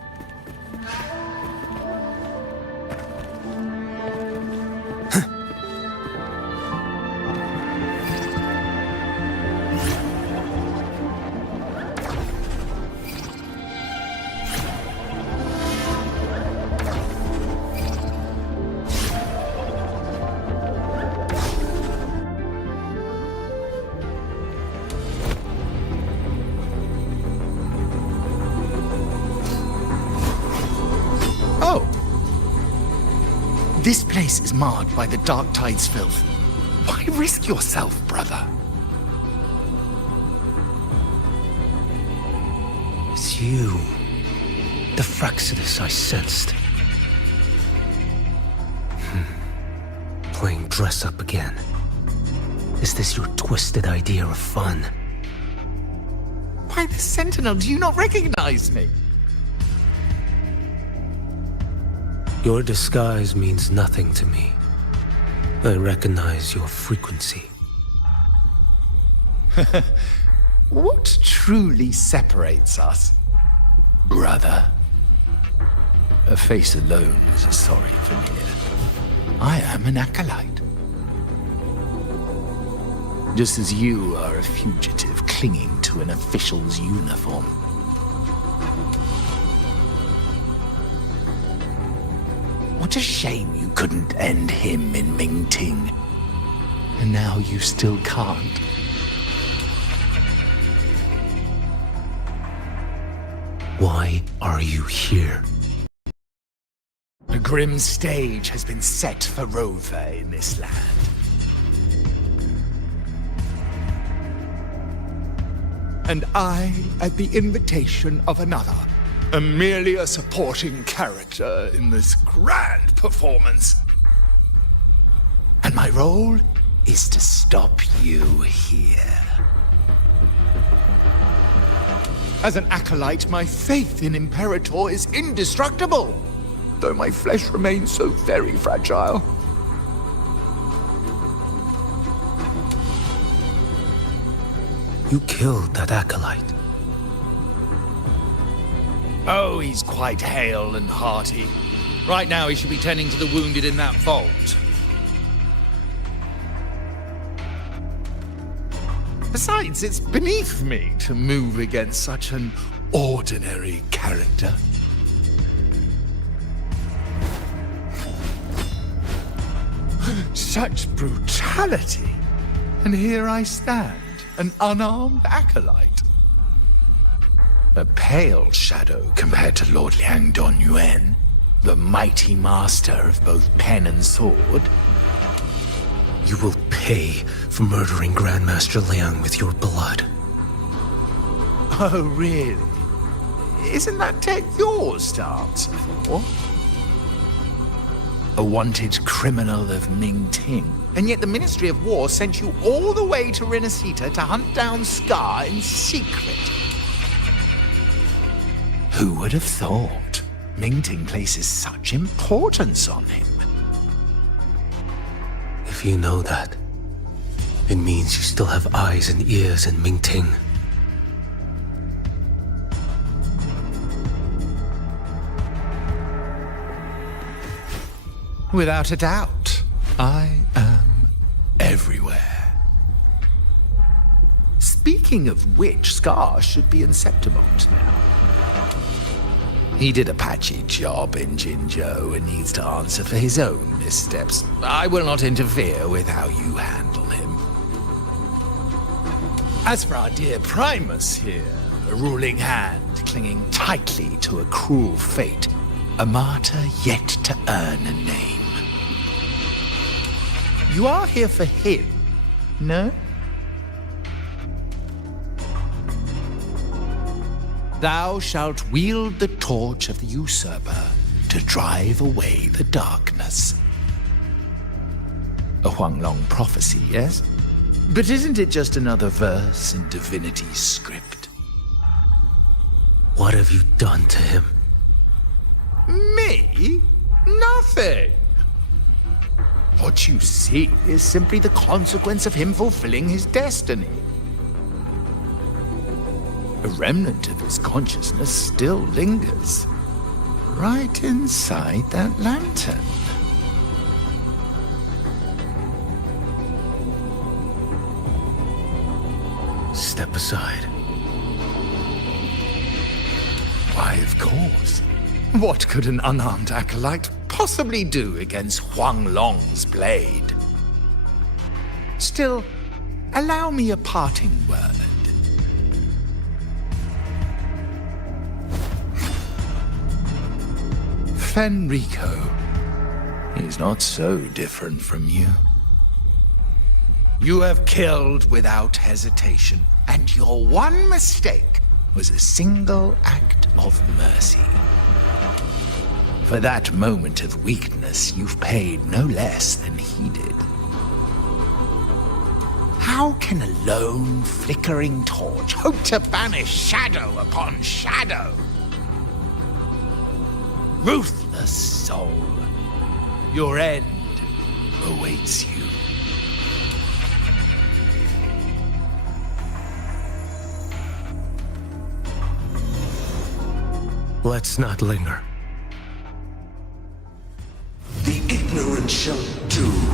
This place is marred by the Dark Tide's filth. Why risk yourself, brother? It's you. The Fraxidus I sensed. Playing dress up again. Is this your twisted idea of fun? Why the Sentinel? Do you not recognize me? Your disguise means nothing to me. I recognize your frequency. What truly separates us, brother? A face alone is a sorry veneer. I am an acolyte. Just as you are a fugitive clinging to an official's uniform. What a shame you couldn't end him in Mingting. And now you still can't. Why are you here? A grim stage has been set for Rover in this land. And I, at the invitation of another, am merely a supporting character in this grand performance. And my role is to stop you here. As an acolyte, my faith in Imperator is indestructible, though my flesh remains so very fragile. You killed that acolyte. Oh, he's quite hale and hearty. Right now he should be tending to the wounded in that vault. Besides, it's beneath me to move against such an ordinary character. Such brutality. And here I stand, an unarmed acolyte. A pale shadow compared to Lord Liang Donyuan, the mighty master of both pen and sword. You will pay for murdering Grandmaster Liang with your blood. Oh, really? Isn't that tech yours to answer for? A wanted criminal of Mingting. And yet the Ministry of War sent you all the way to Rinascita to hunt down Scar in secret. Who would have thought? Mingting places such importance on him. If you know that, it means you still have eyes and ears in Mingting. Without a doubt, I am everywhere. Speaking of which, Scar should be in Septimont now. He did a patchy job in Jinzhou and needs to answer for his own missteps. I will not interfere with how you handle him. As for our dear Primus here, a ruling hand clinging tightly to a cruel fate, a martyr yet to earn a name. You are here for him, No? Thou shalt wield the torch of the usurper to drive away the darkness. A Huanglong prophecy, yes? But isn't it just another verse in divinity's script? What have you done to him? Me? Nothing. What you see is simply the consequence of him fulfilling his destiny. A remnant of his consciousness still lingers, right inside that lantern. Step aside. Why, of course. What could an unarmed acolyte possibly do against Huanglong's blade? Still, allow me a parting word. Fenrico is not so different from you. You have killed without hesitation, and your one mistake was a single act of mercy. For that moment of weakness, you've paid no less than he did. How can a lone, flickering torch hope to banish shadow upon shadow? Ruthless soul, your end awaits you. Let's not linger. The ignorant shall doom.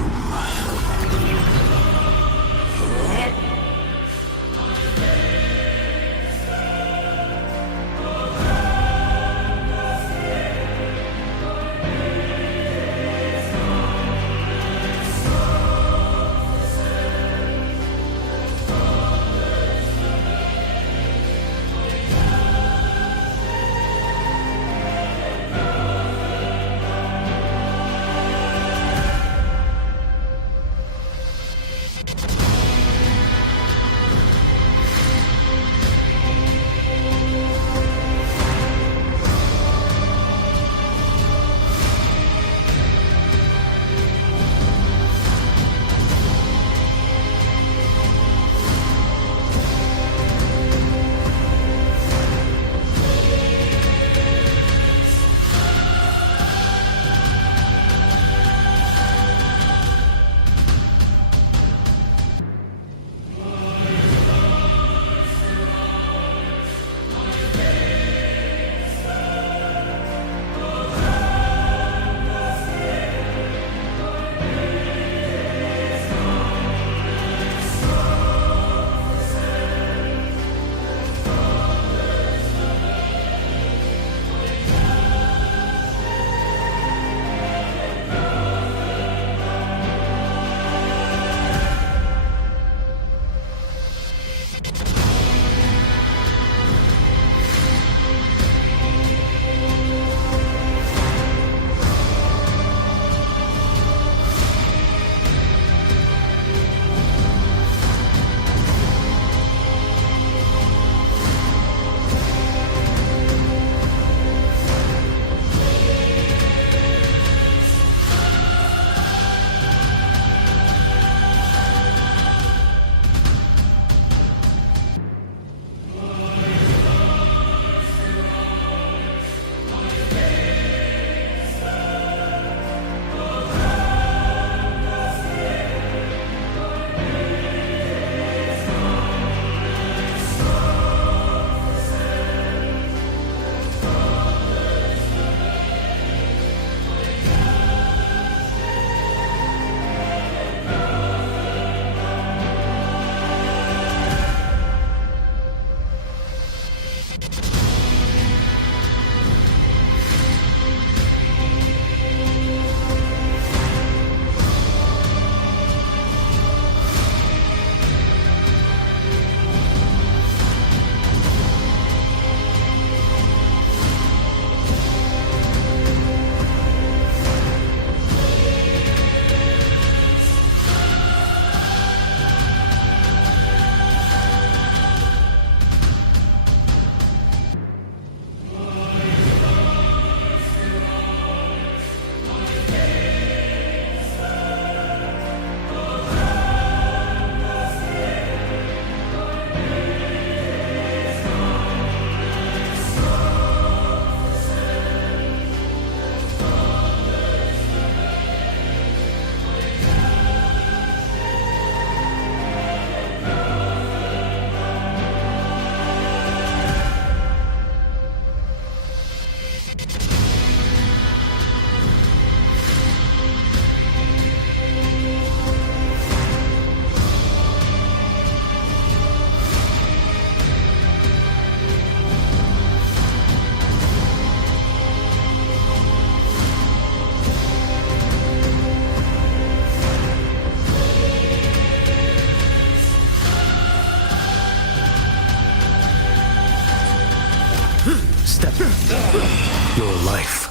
Your life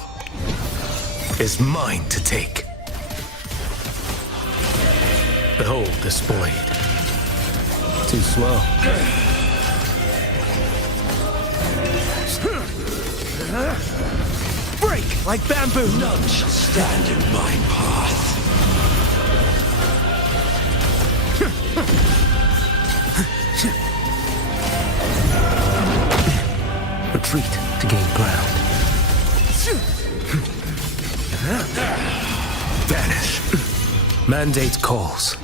is mine to take. Behold this blade. Too slow. Break like bamboo! None shall stand in my path. Retreat to gain ground. Vanish. Mandate calls.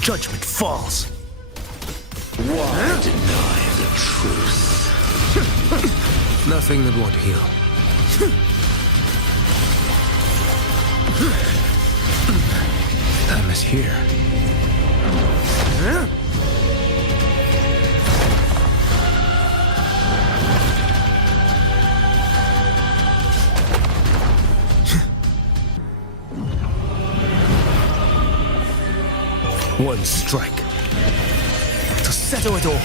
Judgment falls. Why deny the truth? Nothing that won't heal. Time is here. One strike to settle it all.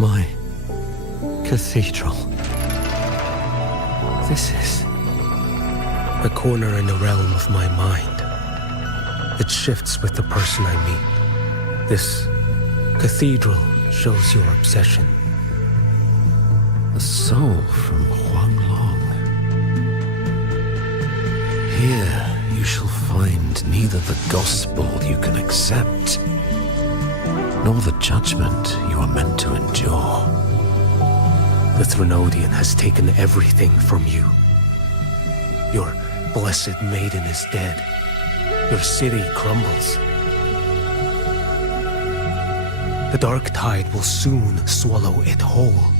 My cathedral. This is a corner in the realm of my mind. It shifts with the person I meet. This cathedral shows your obsession. A soul from Huanglong. Here you shall find neither the gospel you can accept, nor the judgment you are meant to endure. The Threnodian has taken everything from you. Your blessed maiden is dead. Your city crumbles. The dark tide will soon swallow it whole.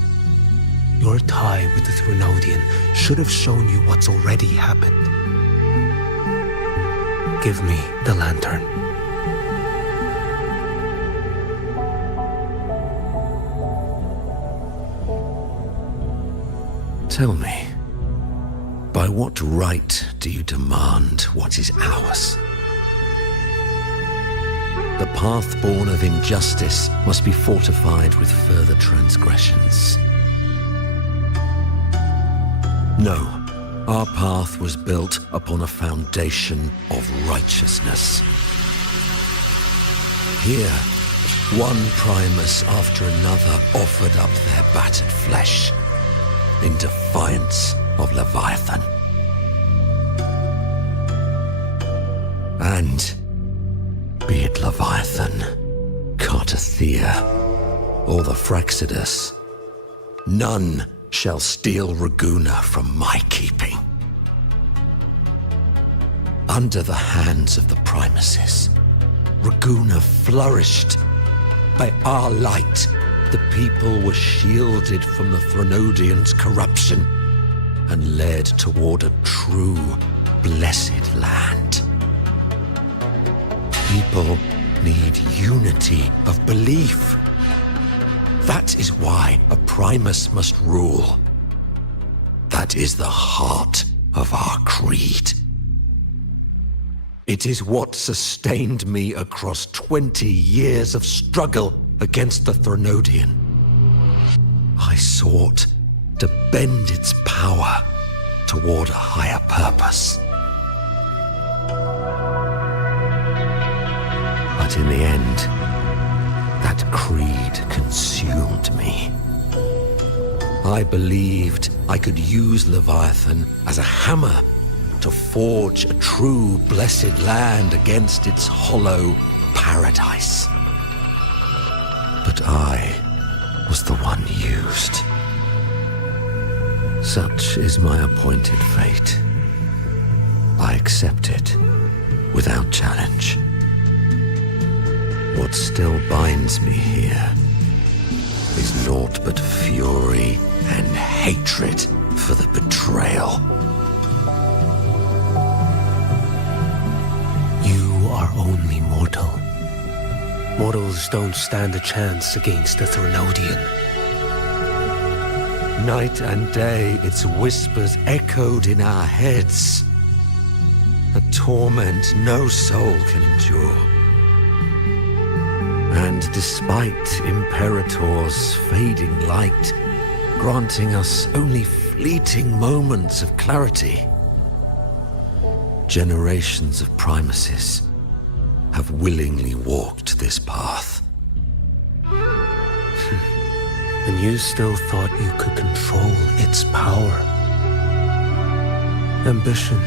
Your tie with the Threnodian should have shown you what's already happened. Give me the lantern. Tell me, by what right do you demand what is ours? The path born of injustice must be fortified with further transgressions. No, our path was built upon a foundation of righteousness. Here, one Primus after another offered up their battered flesh in defiance of Leviathan. And be it Leviathan, Cartathea, or the Fraxidus, none shall steal Raguna from my keeping. Under the hands of the Primuses, Raguna flourished. By our light, the people were shielded from the Threnodians' corruption and led toward a true, blessed land. People need unity of belief. That is why a Primus must rule. That is the heart of our creed. It is what sustained me across 20 years of struggle against the Threnodian. I sought to bend its power toward a higher purpose. But in the end, that creed consumed me. I believed I could use Leviathan as a hammer to forge a true blessed land against its hollow paradise. But I was the one used. Such is my appointed fate. I accept it without challenge. What still binds me here is naught but fury and hatred for the betrayal. You are only mortal. Mortals don't stand a chance against the Threnodian. Night and day, its whispers echoed in our heads. A torment no soul can endure. And despite Imperator's fading light, granting us only fleeting moments of clarity, generations of Primuses have willingly walked this path. And you still thought you could control its power. Ambition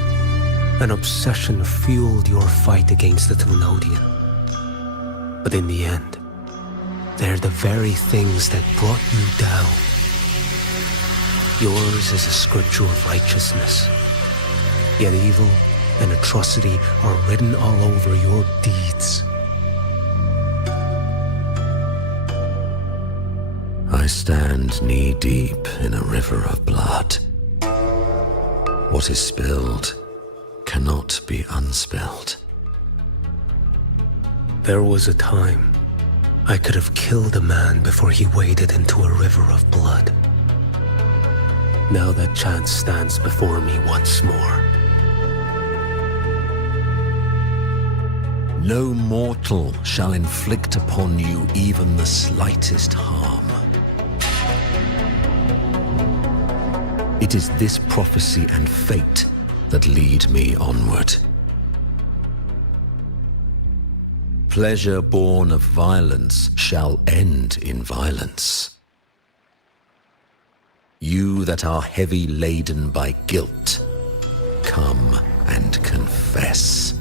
and obsession fueled your fight against the Threnodian. But in the end, they're the very things that brought you down. Yours is a scripture of righteousness, yet evil and atrocity are written all over your deeds. I stand knee-deep in a river of blood. What is spilled cannot be unspilled. There was a time I could have killed a man before he waded into a river of blood. Now that chance stands before me once more. No mortal shall inflict upon you even the slightest harm. It is this prophecy and fate that lead me onward. Pleasure born of violence shall end in violence. You that are heavy laden by guilt, come and confess.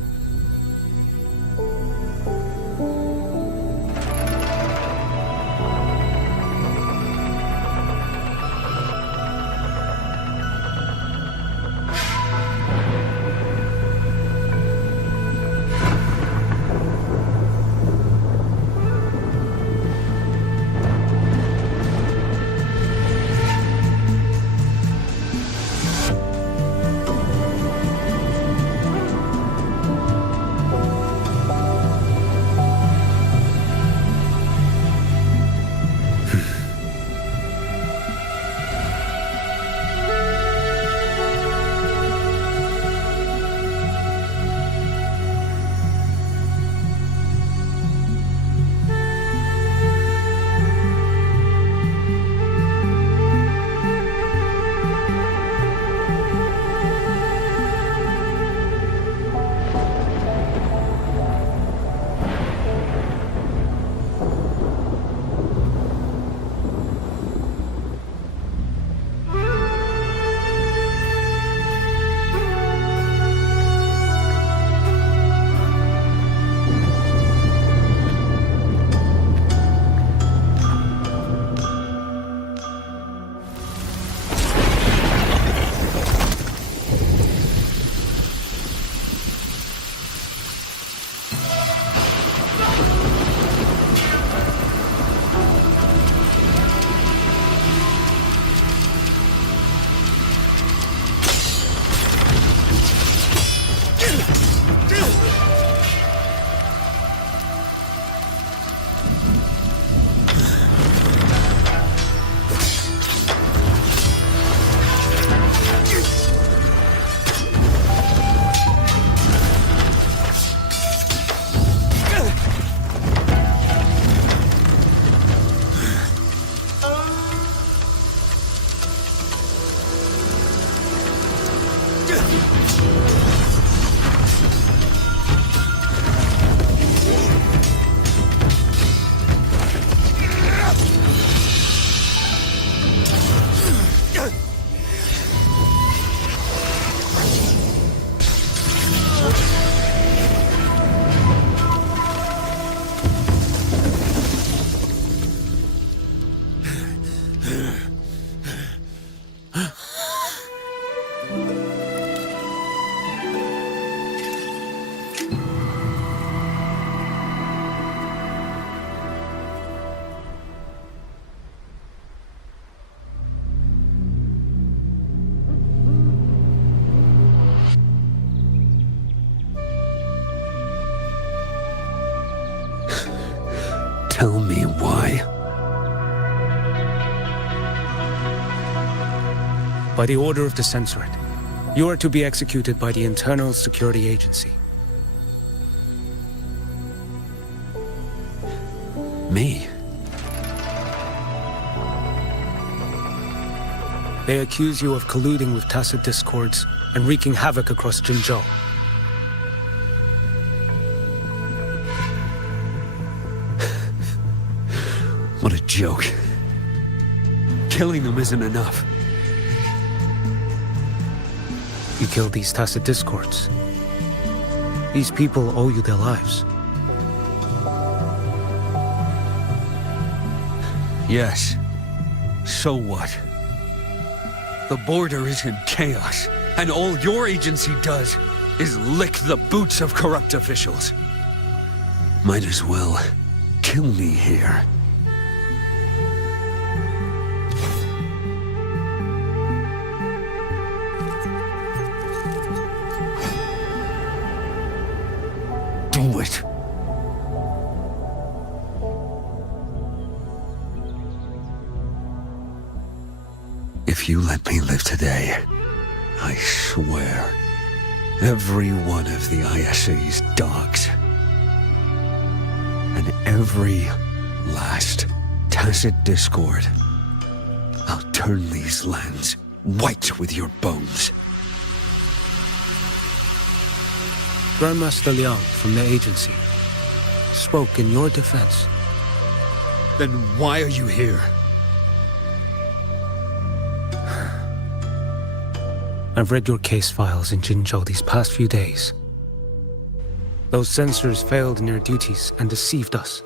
Tell me why. By the order of the Censorate, you are to be executed by the Internal Security Agency. Me? They accuse you of colluding with tacit discords and wreaking havoc across Jinzhou. What a joke. Killing them isn't enough. You killed these tacit discords. These people owe you their lives. Yes. So what? The border is in chaos, and all your agency does is lick the boots of corrupt officials. Might as well kill me here. Do it. If you let me live today, I swear, every one of the ISA's dogs, and every last tacit discord, I'll turn these lands white with your bones. Grandmaster Liang from the agency spoke in your defense. Then why are you here? I've read your case files in Jinzhou these past few days. Those censors failed in their duties and deceived us.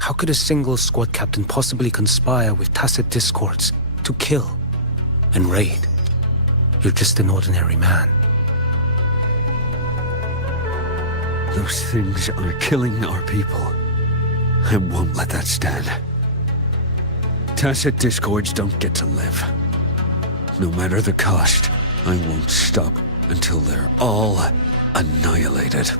How could a single squad captain possibly conspire with tacit discords to kill and raid? You're just an ordinary man. Those things are killing our people. I won't let that stand. Tacit discords don't get to live. No matter the cost, I won't stop until they're all annihilated.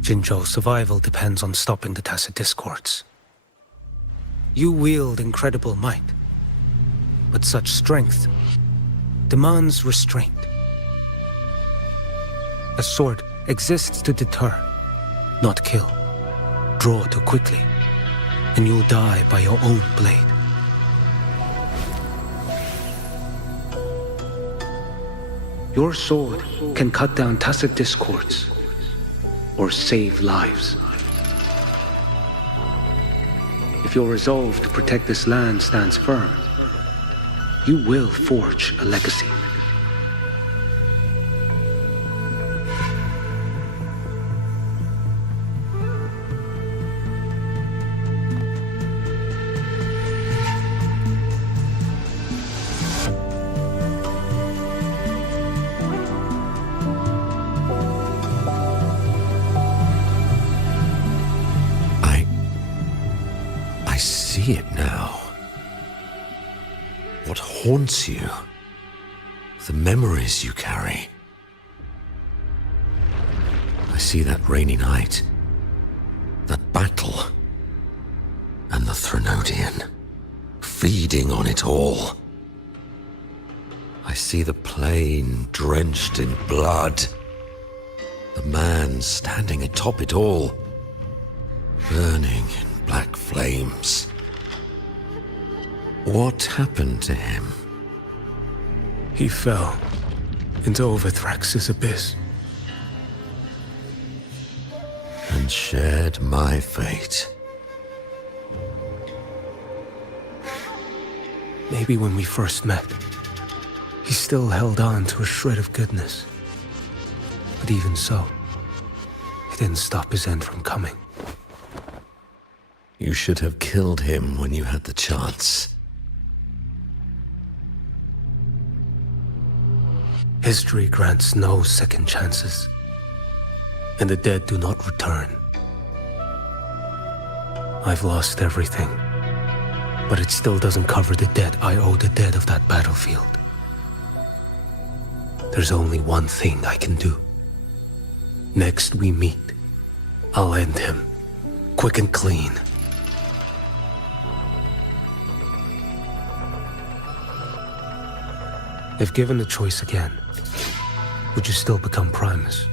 Jinzhou's survival depends on stopping the tacit discords. You wield incredible might, but such strength demands restraint. A sword exists to deter, not kill. Draw too quickly, and you'll die by your own blade. Your sword can cut down tacit discords, or save lives. If your resolve to protect this land stands firm, you will forge a legacy. I see it now. What haunts you? The memories you carry. I see that rainy night, that battle, and the Threnodian, feeding on it all. I see the plain drenched in blood, the man standing atop it all, burning in black flames. What happened to him? He fell into Overthrax's abyss. And shared my fate. Maybe when we first met, he still held on to a shred of goodness. But even so, it didn't stop his end from coming. You should have killed him when you had the chance. History grants no second chances, and the dead do not return. I've lost everything, but it still doesn't cover the debt I owe the dead of that battlefield. There's only one thing I can do. Next we meet, I'll end him, quick and clean. If given the choice again, would you still become Primus?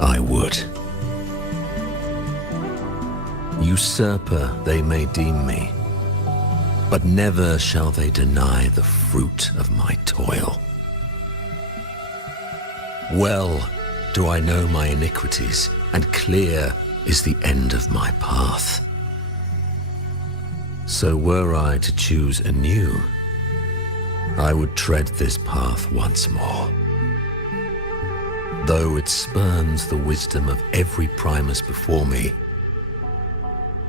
I would. Usurper they may deem me, but never shall they deny the fruit of my toil. Well do I know my iniquities, and clear is the end of my path. So were I to choose anew, I would tread this path once more. Though it spurns the wisdom of every Primus before me,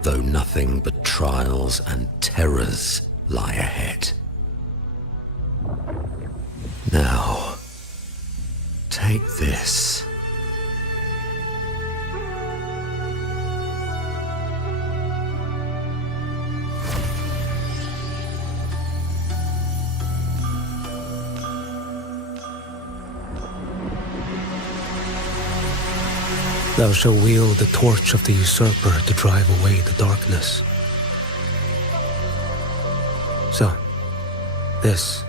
though nothing but trials and terrors lie ahead. Now, take this. Thou shalt wield the torch of the usurper to drive away the darkness. So, this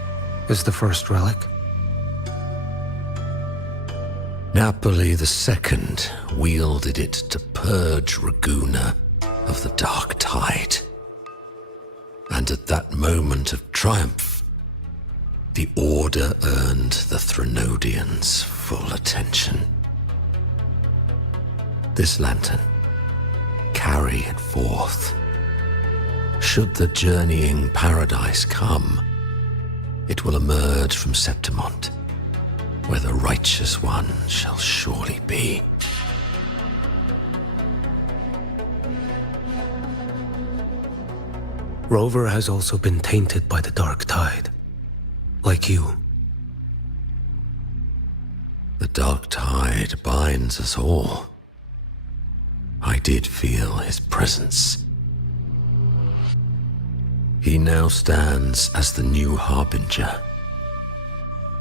is the first relic? Napoli II wielded it to purge Raguna of the dark tide. And at that moment of triumph, the Order earned the Threnodians full attention. This lantern, carry it forth. Should the journeying paradise come, it will emerge from Septimont, where the righteous one shall surely be. Rover has also been tainted by the dark tide, like you. The dark tide binds us all. I did feel his presence. He now stands as the new harbinger,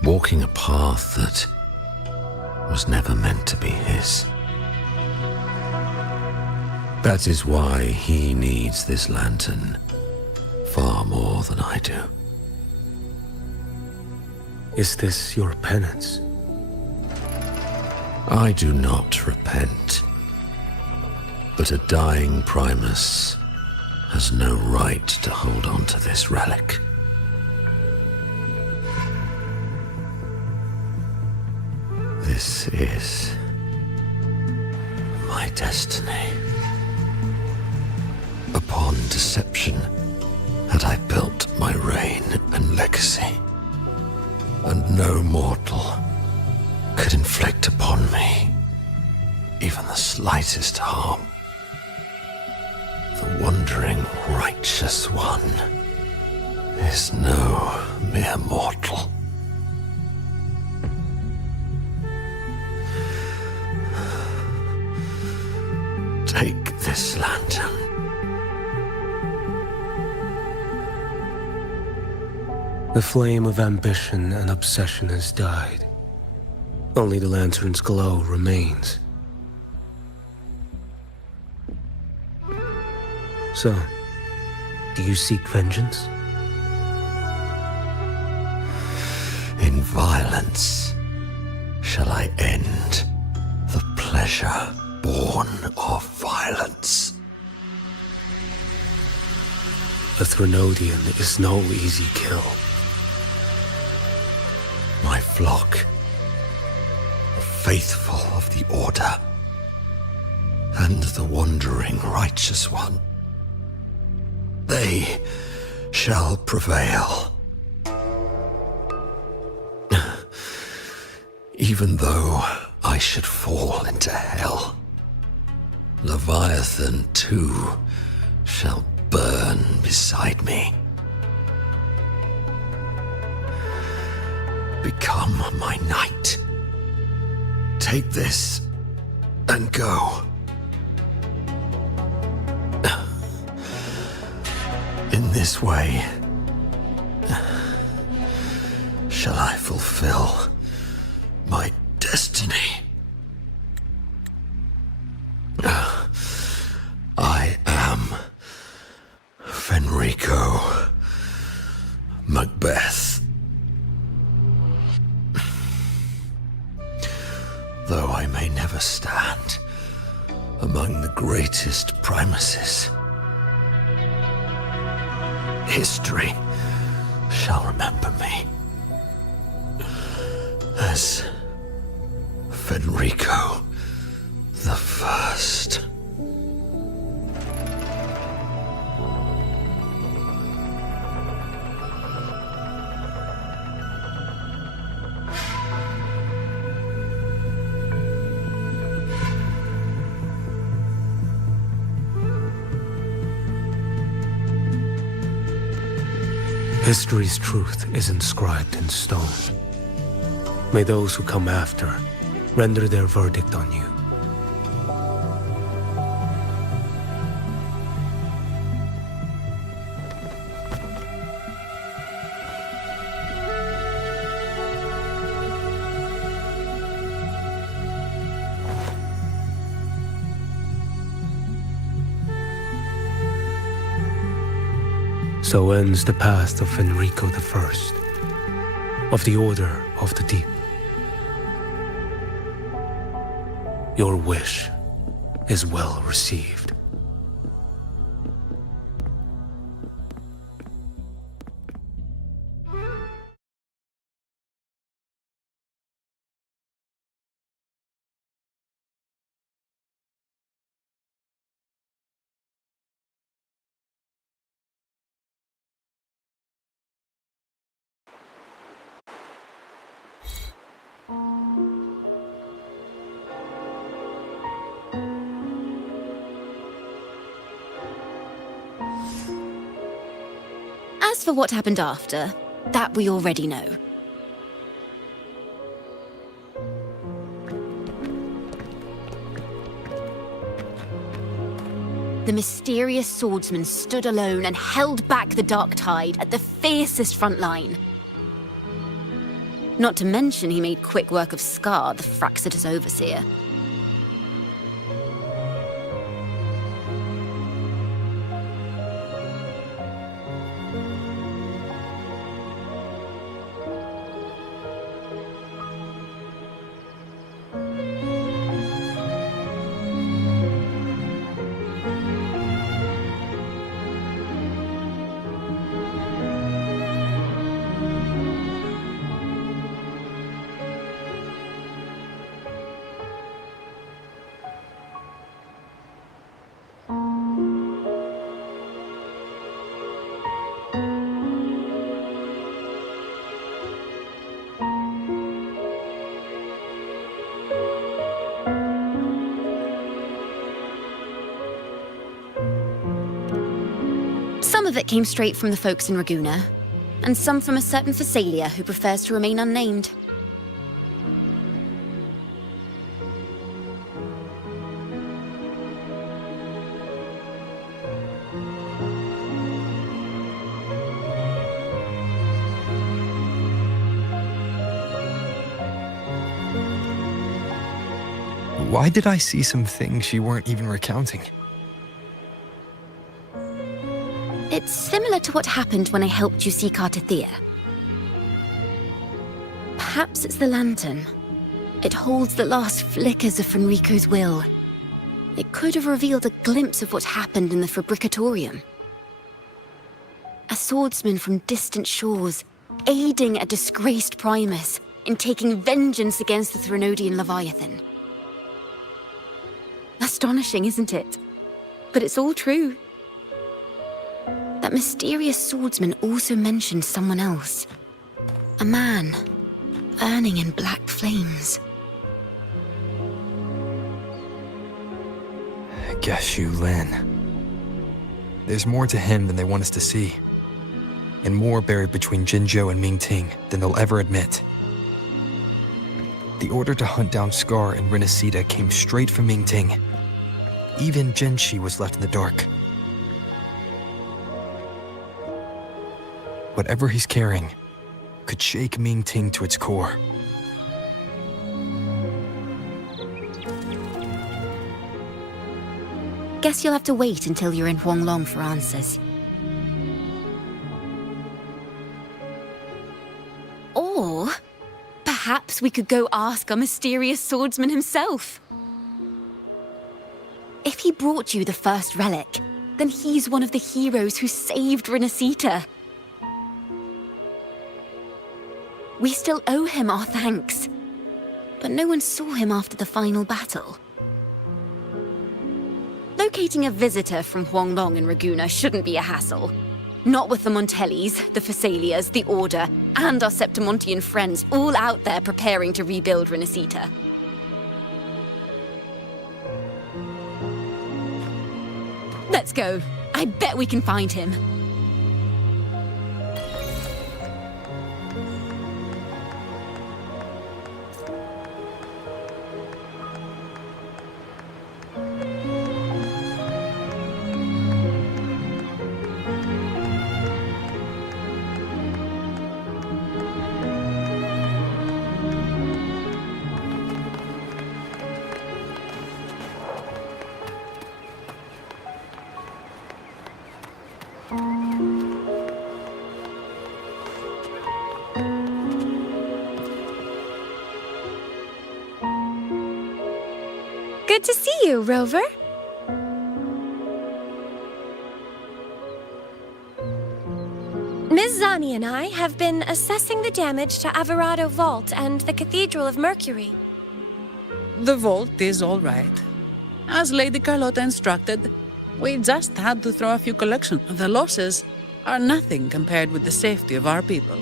walking a path that was never meant to be his. That is why he needs this lantern far more than I do. Is this your penance? I do not repent. But a dying Primus has no right to hold on to this relic. This is my destiny. Upon deception had I built my reign and legacy, and no mortal could inflict upon me even the slightest harm. The wandering righteous one is no mere mortal. Take this lantern. The flame of ambition and obsession has died. Only the lantern's glow remains. So, do you seek vengeance? In violence shall I end the pleasure born of violence. A Threnodian is no easy kill. My flock, the faithful of the Order, and the wandering righteous one, they shall prevail. Even though I should fall into hell, Leviathan too shall burn beside me. Become my knight. Take this and go. In this way, shall I fulfill my destiny. I am Fenrico Macbeth. Though I may never stand among the greatest primuses, history shall remember me as Fenrico the First. History's truth is inscribed in stone. May those who come after render their verdict on you. So ends the path of Fenrico I, of the Order of the Deep. Your wish is well received. As for what happened after, that we already know. The mysterious swordsman stood alone and held back the dark tide at the fiercest front line. Not to mention he made quick work of Scar, the Fraxitous overseer. Some of it came straight from the folks in Raguna, and some from a certain Phasalia who prefers to remain unnamed. Why did I see some things you weren't even recounting? It's similar to what happened when I helped you seek Artathea. Perhaps it's the lantern. It holds the last flickers of Fenrico's will. It could have revealed a glimpse of what happened in the Fabricatorium. A swordsman from distant shores, aiding a disgraced Primus in taking vengeance against the Threnodian Leviathan. Astonishing, isn't it? But it's all true. That mysterious swordsman also mentioned someone else. A man, burning in black flames. Geshu Lin. There's more to him than they want us to see. And more buried between Jinzhou and Mingting than they'll ever admit. The order to hunt down Scar and Rinascita came straight from Ming-Ting. Even Genshi was left in the dark. Whatever he's carrying could shake Ming-Ting to its core. Guess you'll have to wait until you're in Huanglong for answers. Or perhaps we could go ask our mysterious swordsman himself. If he brought you the first relic, then he's one of the heroes who saved Rinascita. We still owe him our thanks, but no one saw him after the final battle. Locating a visitor from Huanglong and Raguna shouldn't be a hassle. Not with the Montellis, the Phassalias, the Order, and our Septimontian friends all out there preparing to rebuild Rinascita. Let's go. I bet we can find him. Good to see you, Rover. Ms. Zani and I have been assessing the damage to Averado Vault and the Cathedral of Mercury. The vault is all right. As Lady Carlotta instructed, we just had to throw a few collections. The losses are nothing compared with the safety of our people.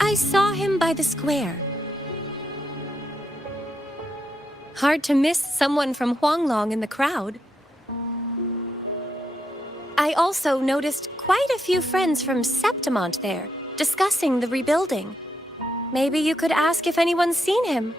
I saw him by the square. Hard to miss someone from Huanglong in the crowd. I also noticed quite a few friends from Septimont there, discussing the rebuilding. Maybe you could ask if anyone's seen him.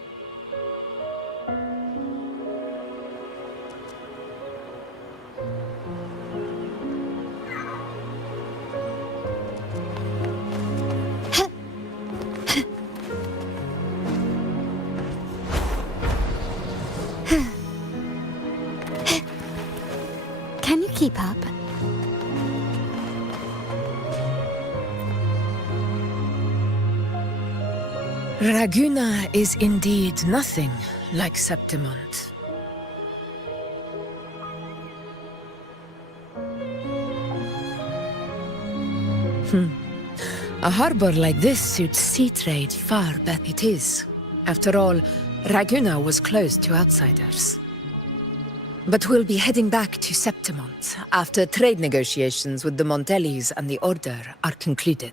Can you keep up? Raguna is indeed nothing like Septimont. A harbor like this suits sea trade far better. It is. After all, Raguna was closed to outsiders. But we'll be heading back to Septimont after trade negotiations with the Montellis and the Order are concluded.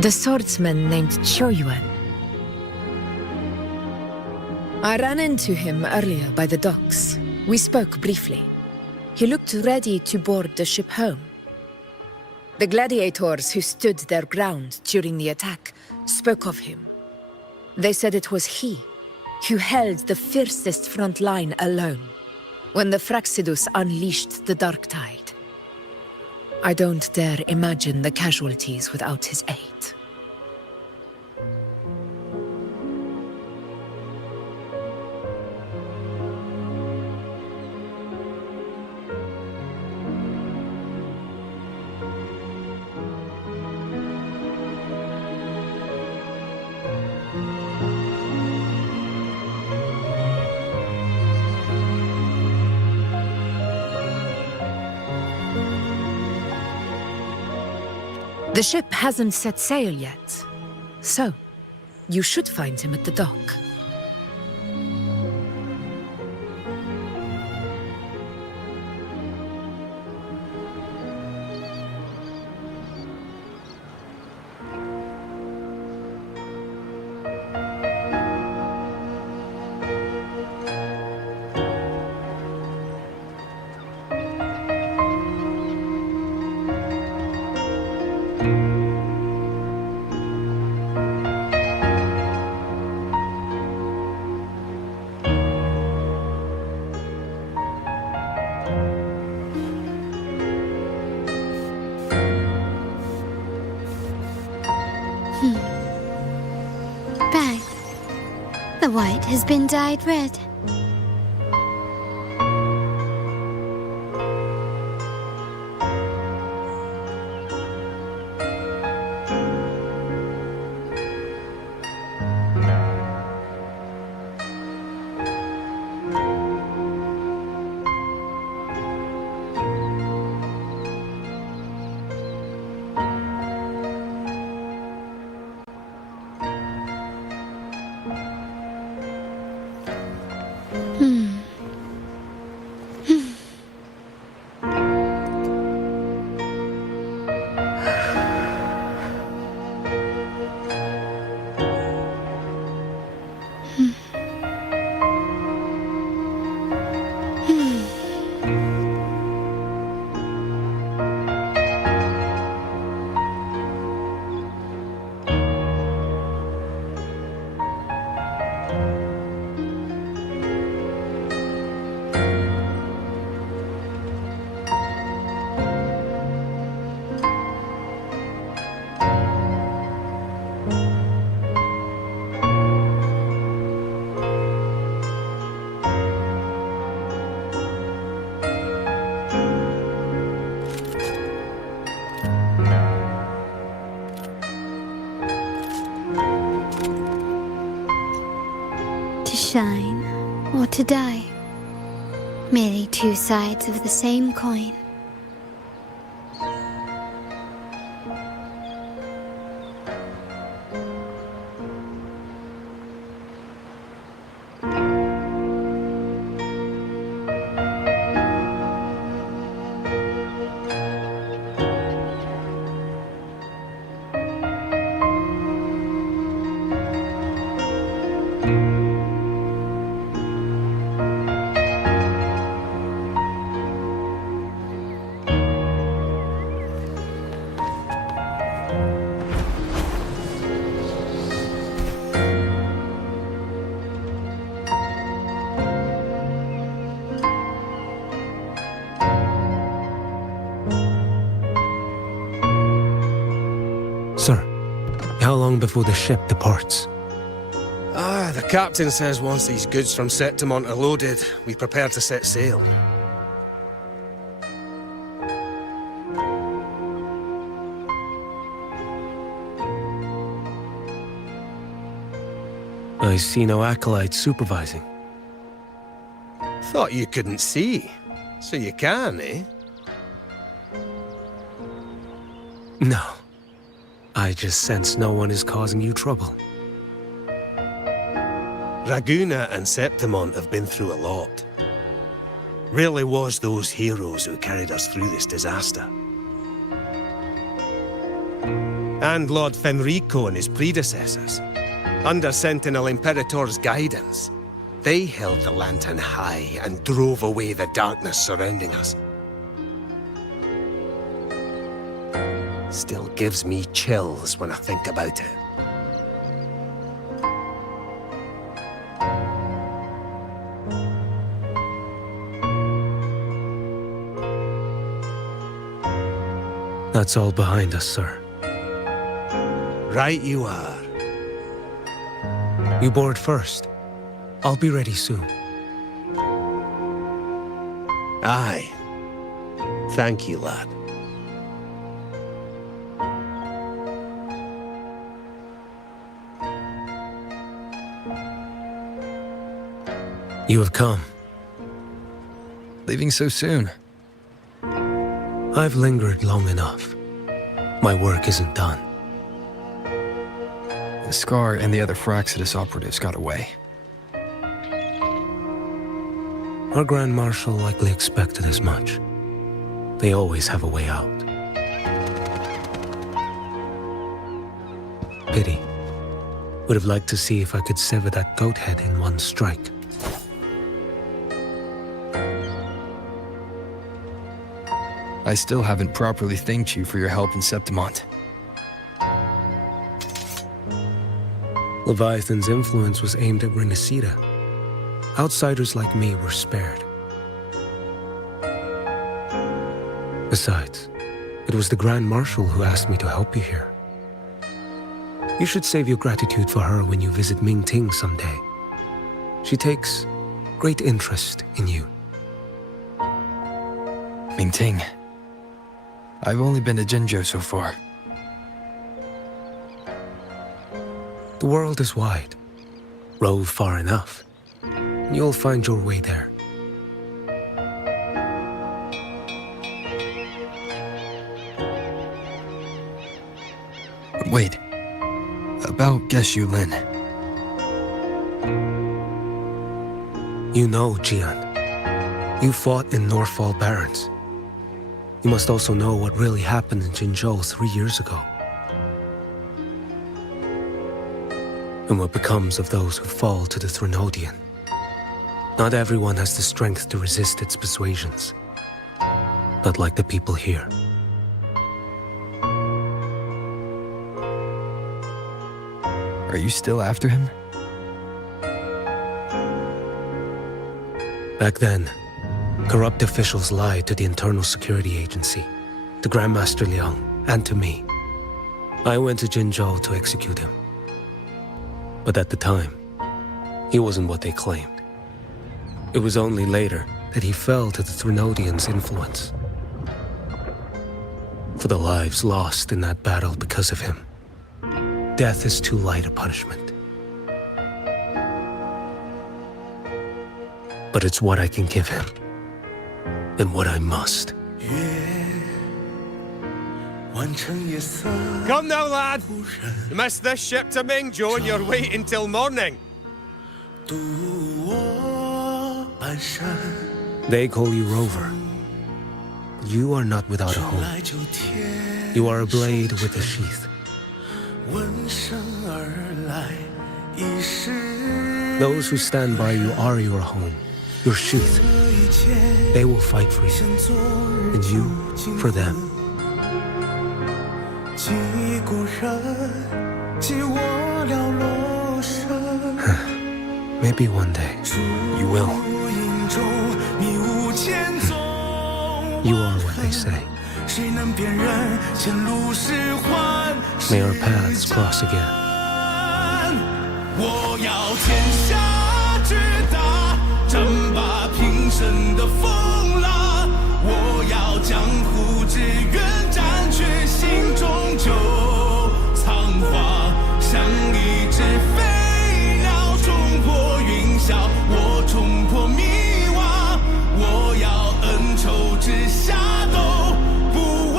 The swordsman named Choyuan. I ran into him earlier by the docks. We spoke briefly. He looked ready to board the ship home. The gladiators who stood their ground during the attack spoke of him. They said it was he You held the fiercest front line alone when the Fraxidus unleashed the Dark Tide. I don't dare imagine the casualties without his aid. The ship hasn't set sail yet, so you should find him at the dock. Right. The white has been dyed red. To shine or to die. Merely two sides of the same coin. Sir, how long before the ship departs? The captain says once these goods from Septimont are loaded, we prepare to set sail. I see no acolytes supervising. Thought you couldn't see. So you can, eh? No. I just sense no one is causing you trouble. Raguna and Septimont have been through a lot. Really was those heroes who carried us through this disaster. And Lord Fenrico and his predecessors. Under Sentinel Imperator's guidance, they held the lantern high and drove away the darkness surrounding us. Still gives me chills when I think about it. That's all behind us, sir. Right you are. You board first. I'll be ready soon. Aye. Thank you, lad. You have come. Leaving so soon? I've lingered long enough. My work isn't done. The Scar and the other Fraxidus operatives got away. Our Grand Marshal likely expected as much. They always have a way out. Pity. Would have liked to see if I could sever that goat head in one strike. I still haven't properly thanked you for your help in Septimont. Leviathan's influence was aimed at Rinascita. Outsiders like me were spared. Besides, it was the Grand Marshal who asked me to help you here. You should save your gratitude for her when you visit Ming Ting someday. She takes great interest in you. Ming Ting. I've only been to Jinzhou so far. The world is wide. Rove far enough, and you'll find your way there. Wait. About Geshu Lin. You know, Jian. You fought in Norfall Barrens. You must also know what really happened in Jinzhou 3 years ago. And what becomes of those who fall to the Threnodian. Not everyone has the strength to resist its persuasions. Not like the people here. Are you still after him? Back then, corrupt officials lied to the Internal Security Agency, to Grandmaster Liang, and to me. I went to Jinzhou to execute him. But at the time, he wasn't what they claimed. It was only later that he fell to the Threnodians' influence. For the lives lost in that battle because of him, death is too light a punishment. But it's what I can give him, and what I must. Come now, lad! You missed this ship to Mingzhou and you're waiting till morning. They call you Rover. You are not without a home. You are a blade with a sheath. Those who stand by you are your home, your sheath. They will fight for you, and you for them. Maybe one day, you will. You are what they say. May our paths cross again. 我要天下之大，争霸平生的风浪。我要江湖之远，斩却心中旧苍黄。像一只飞鸟冲破云霄，我冲破迷惘。我要恩仇之下都不忘。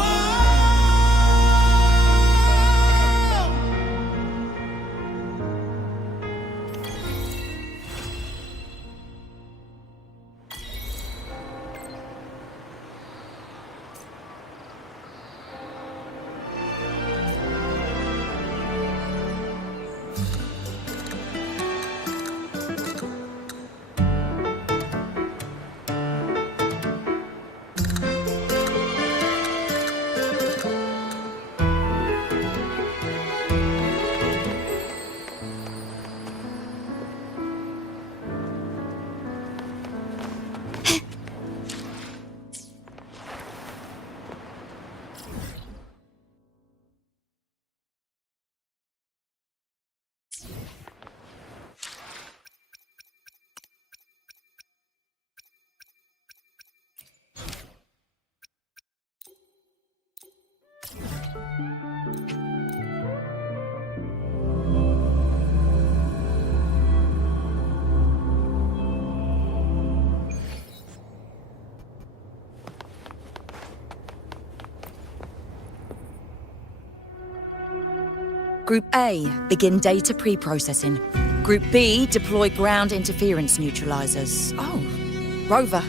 Group A, begin data pre-processing. Group B, deploy ground interference neutralizers. Oh, Rover,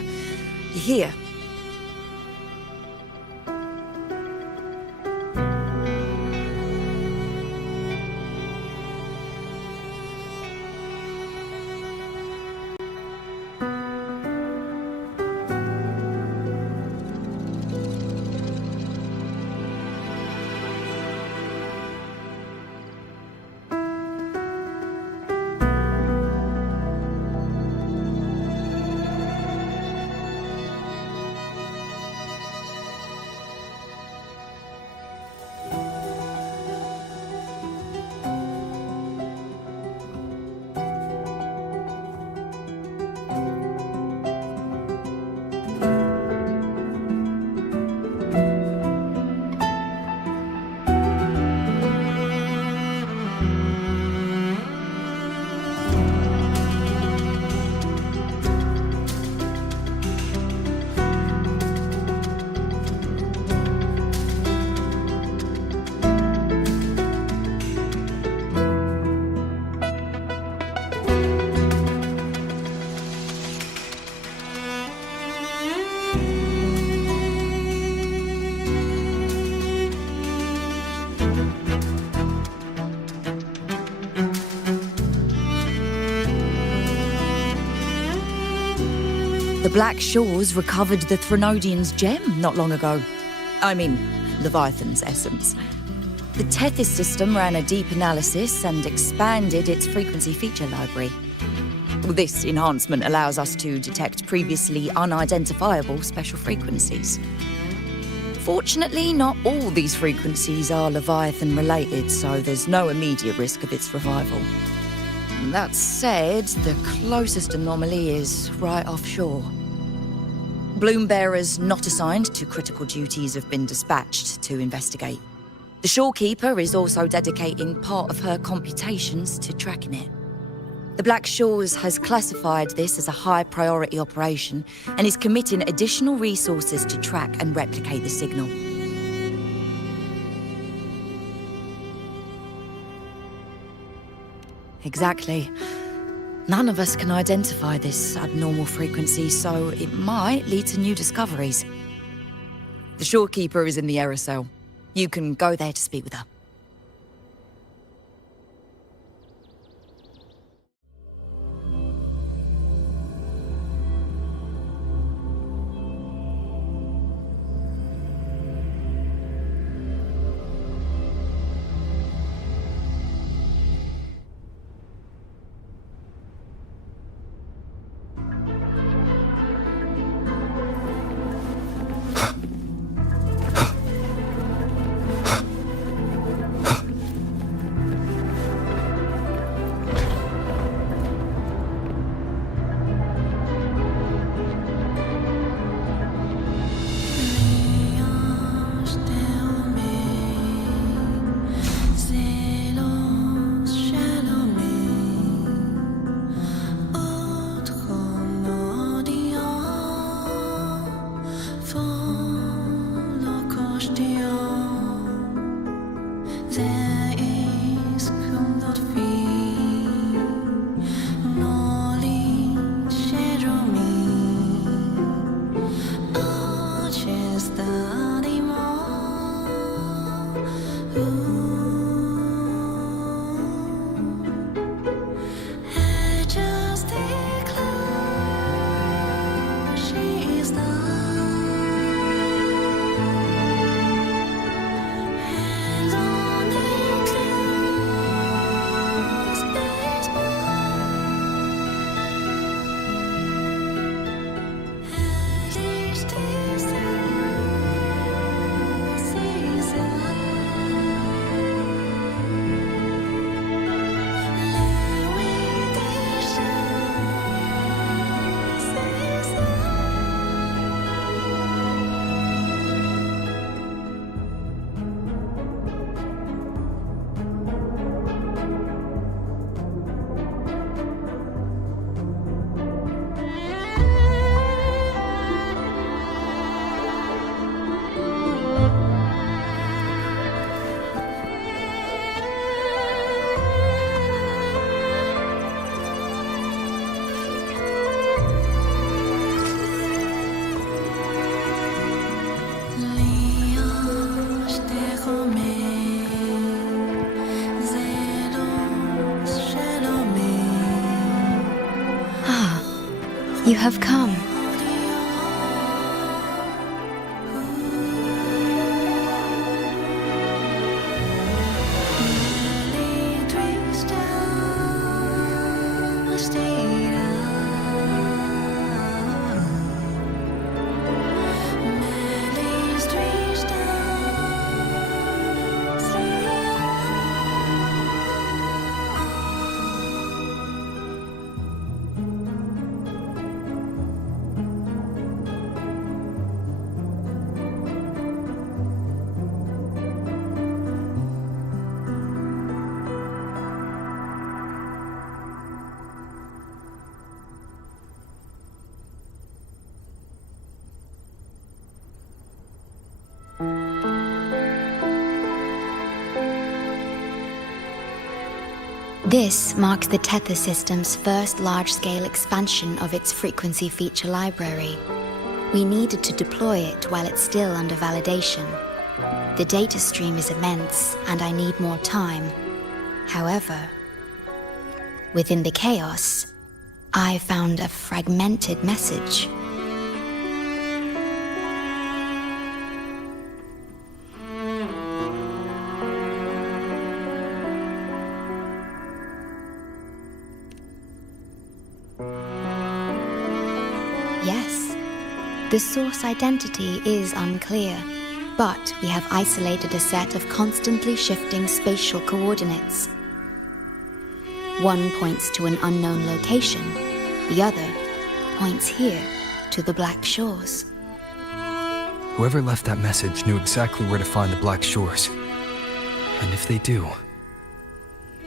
you're here. The Black Shores recovered the Threnodian's gem not long ago. I mean, Leviathan's essence. The Tethys system ran a deep analysis and expanded its frequency feature library. This enhancement allows us to detect previously unidentifiable special frequencies. Fortunately, not all these frequencies are Leviathan-related, so there's no immediate risk of its revival. That said, the closest anomaly is right offshore. Bloom bearers not assigned to critical duties have been dispatched to investigate. The shorekeeper is also dedicating part of her computations to tracking it. The Black Shores has classified this as a high-priority operation and is committing additional resources to track and replicate the signal. Exactly. None of us can identify this abnormal frequency, so it might lead to new discoveries. The shorekeeper is in the aerosol. You can go there to speak with her. You have come. This marks the Tether system's first large-scale expansion of its frequency feature library. We needed to deploy it while it's still under validation. The data stream is immense, and I need more time. However, within the chaos, I found a fragmented message. Yes, the source identity is unclear, but we have isolated a set of constantly shifting spatial coordinates. One points to an unknown location, the other points here to the Black Shores. Whoever left that message knew exactly where to find the Black Shores. And if they do...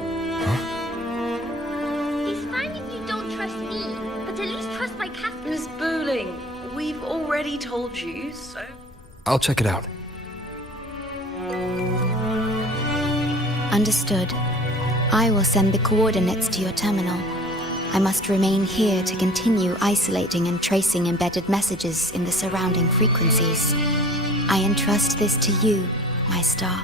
It's fine if you don't trust me, but at least trust my casket. Miss Booling, we've already told you, so... I'll check it out. Understood. I will send the coordinates to your terminal. I must remain here to continue isolating and tracing embedded messages in the surrounding frequencies. I entrust this to you, my star.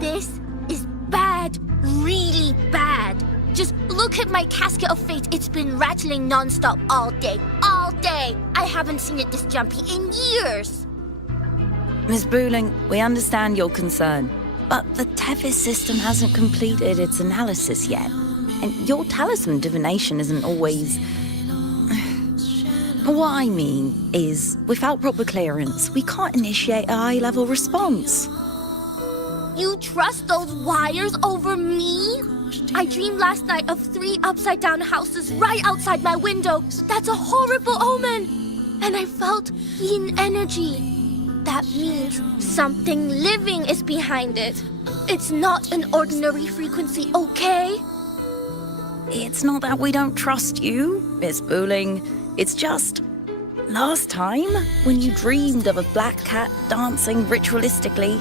This is bad, really bad. Just look at my casket of fate. It's been rattling non-stop all day. All day! I haven't seen it this jumpy in years. Miss Booling, we understand your concern, but the Tethys system hasn't completed its analysis yet. And your talisman divination isn't always... What I mean is, without proper clearance, we can't initiate a high-level response. You trust those wires over me? I dreamed last night of 3 upside-down houses right outside my window. That's a horrible omen. And I felt yin energy. That means something living is behind it. It's not an ordinary frequency, okay? It's not that we don't trust you, Miss Booling. It's just... last time, when you dreamed of a black cat dancing ritualistically,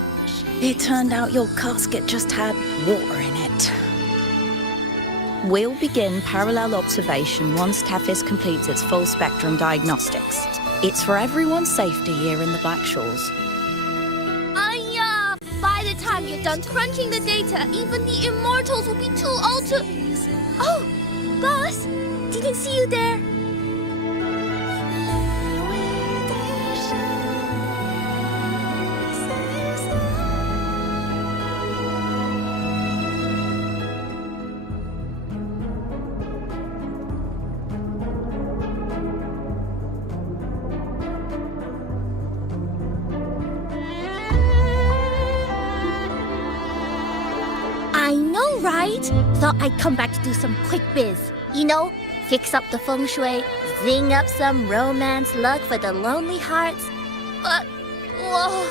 it turned out your casket just had water in it. We'll begin parallel observation once Tethys completes its full spectrum diagnostics. It's for everyone's safety here in the Black Shores. By the time you're done crunching the data, even the immortals will be too old to... Oh, boss! Didn't see you there. I know, right? Thought I'd come back to do some quick biz. You know, fix up the feng shui, zing up some romance luck for the lonely hearts. But, whoa,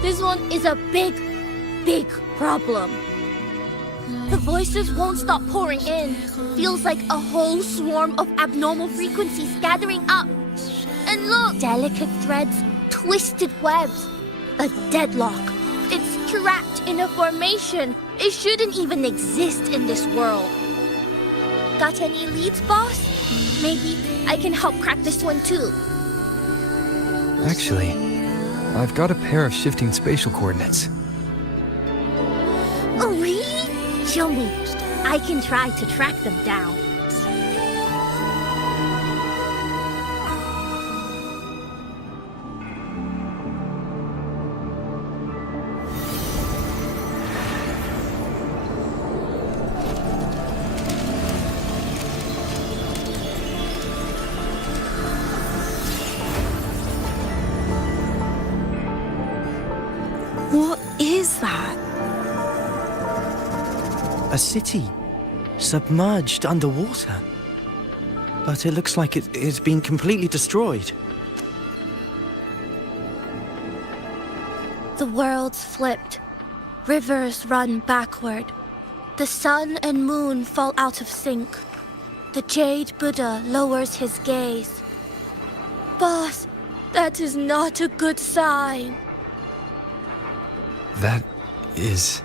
this one is a big, big problem. The voices won't stop pouring in. Feels like a whole swarm of abnormal frequencies gathering up. And look, delicate threads, twisted webs, a deadlock. It's trapped in a formation. It shouldn't even exist in this world. Got any leads, boss? Maybe I can help crack this one too. Actually, I've got a pair of shifting spatial coordinates. Oh, really? Show me. I can try to track them down. What is that? A city, submerged underwater. But it looks like it's been completely destroyed. The world's flipped. Rivers run backward. The sun and moon fall out of sync. The Jade Buddha lowers his gaze. Boss, that is not a good sign. That is...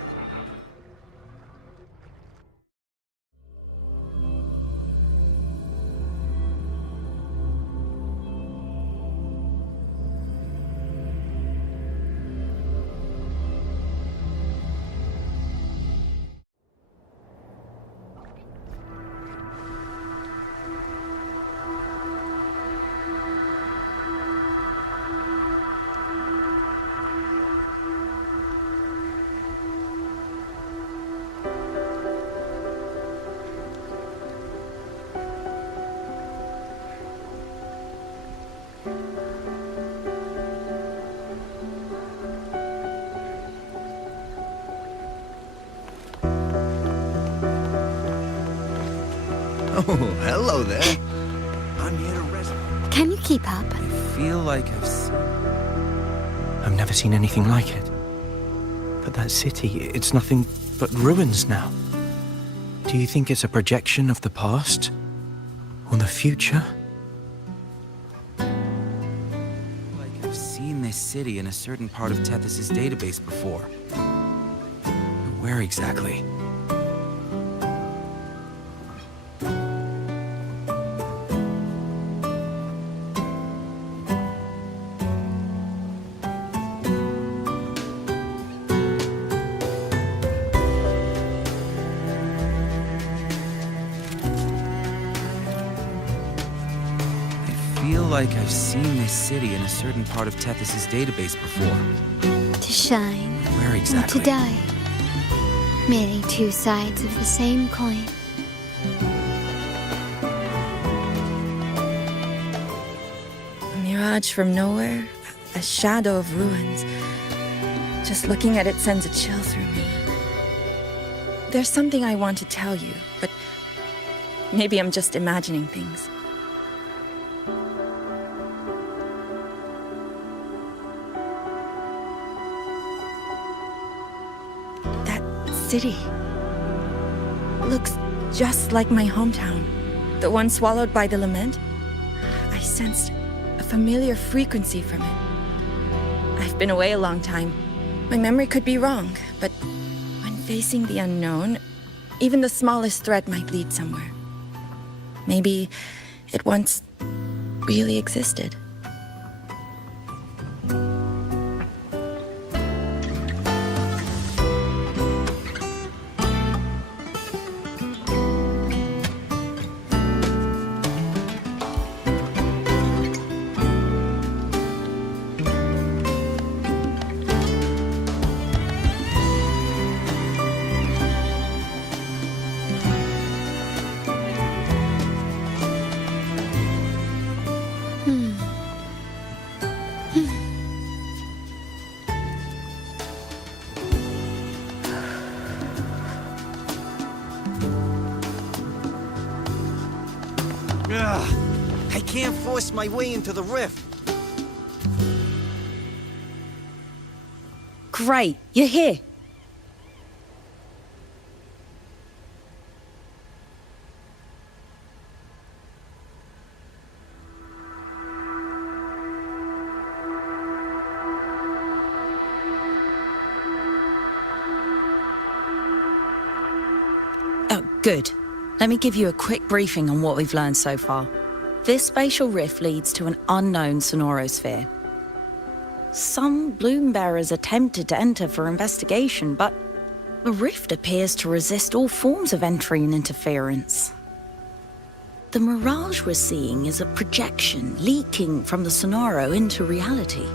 Oh, hello there. I'm here to rest. Can you keep up? I feel like I've never seen anything like it. But that city, it's nothing but ruins now. Do you think it's a projection of the past? Or the future? Like I've seen this city in a certain part of Tethys' database before. Where exactly? Like I've seen this city in a certain part of Tethys' database before. To shine. Where exactly? Or to die. Merely two sides of the same coin. A mirage from nowhere, a shadow of ruins. Just looking at it sends a chill through me. There's something I want to tell you, but maybe I'm just imagining things. City looks just like my hometown, the one swallowed by the lament. I sensed a familiar frequency from it. I've been away a long time. My memory could be wrong, but when facing the unknown, even the smallest threat might lead somewhere. Maybe it once really existed. I can't force my way into the rift. Great, you're here. Oh, good. Let me give you a quick briefing on what we've learned so far. This spatial rift leads to an unknown sonorosphere. Some bloom bearers attempted to enter for investigation, but the rift appears to resist all forms of entry and interference. The mirage we're seeing is a projection leaking from the Sonaro into reality.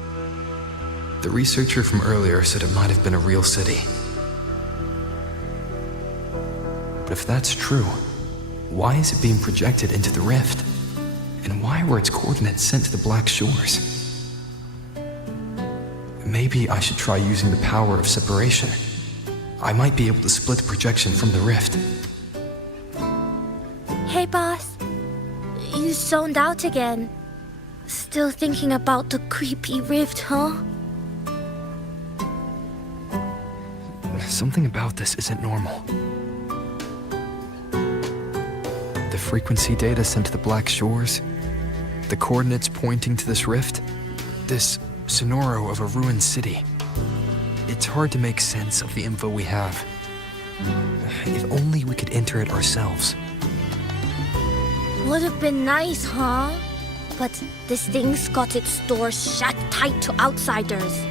The researcher from earlier said it might have been a real city. But if that's true, why is it being projected into the rift? And why were its coordinates sent to the Black Shores? Maybe I should try using the power of separation. I might be able to split the projection from the rift. Hey, boss. You zoned out again. Still thinking about the creepy rift, huh? Something about this isn't normal. The frequency data sent to the Black Shores, the coordinates pointing to this rift, this sonoro of a ruined city. It's hard to make sense of the info we have. If only we could enter it ourselves. Would have been nice, huh? But this thing's got its doors shut tight to outsiders.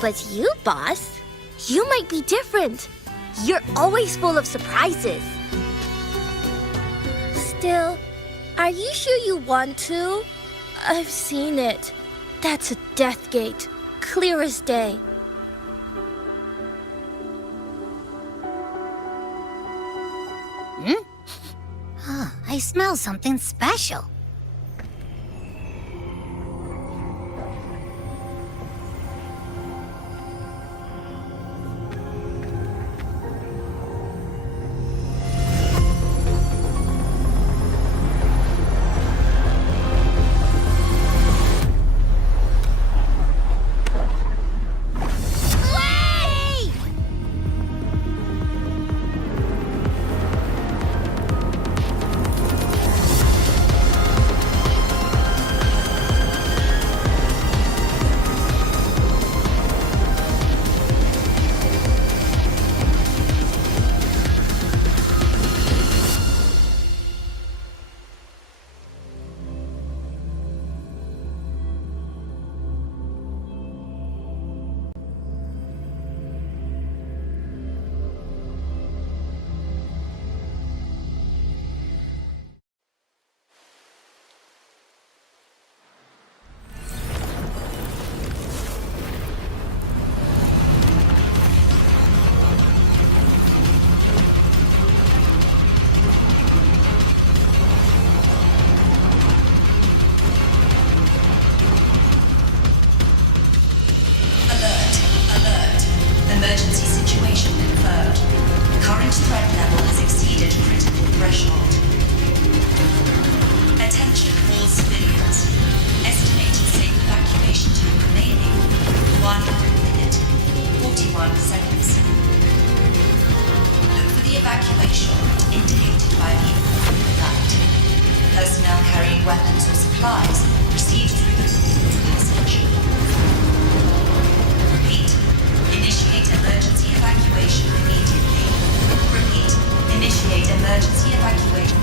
But you, boss, you might be different. You're always full of surprises. Still, are you sure you want to? I've seen it. That's a death gate, clear as day. I smell something special. Emergency situation confirmed. Current threat level has exceeded critical threshold. Attention all civilians. Estimated safe evacuation time remaining 1 minute, 41 seconds. Look for the evacuation route indicated by the infrared light. Personnel carrying weapons or supplies proceed through the passage. Repeat. Initiate emergency evacuation immediately. Repeat. Initiate emergency evacuation.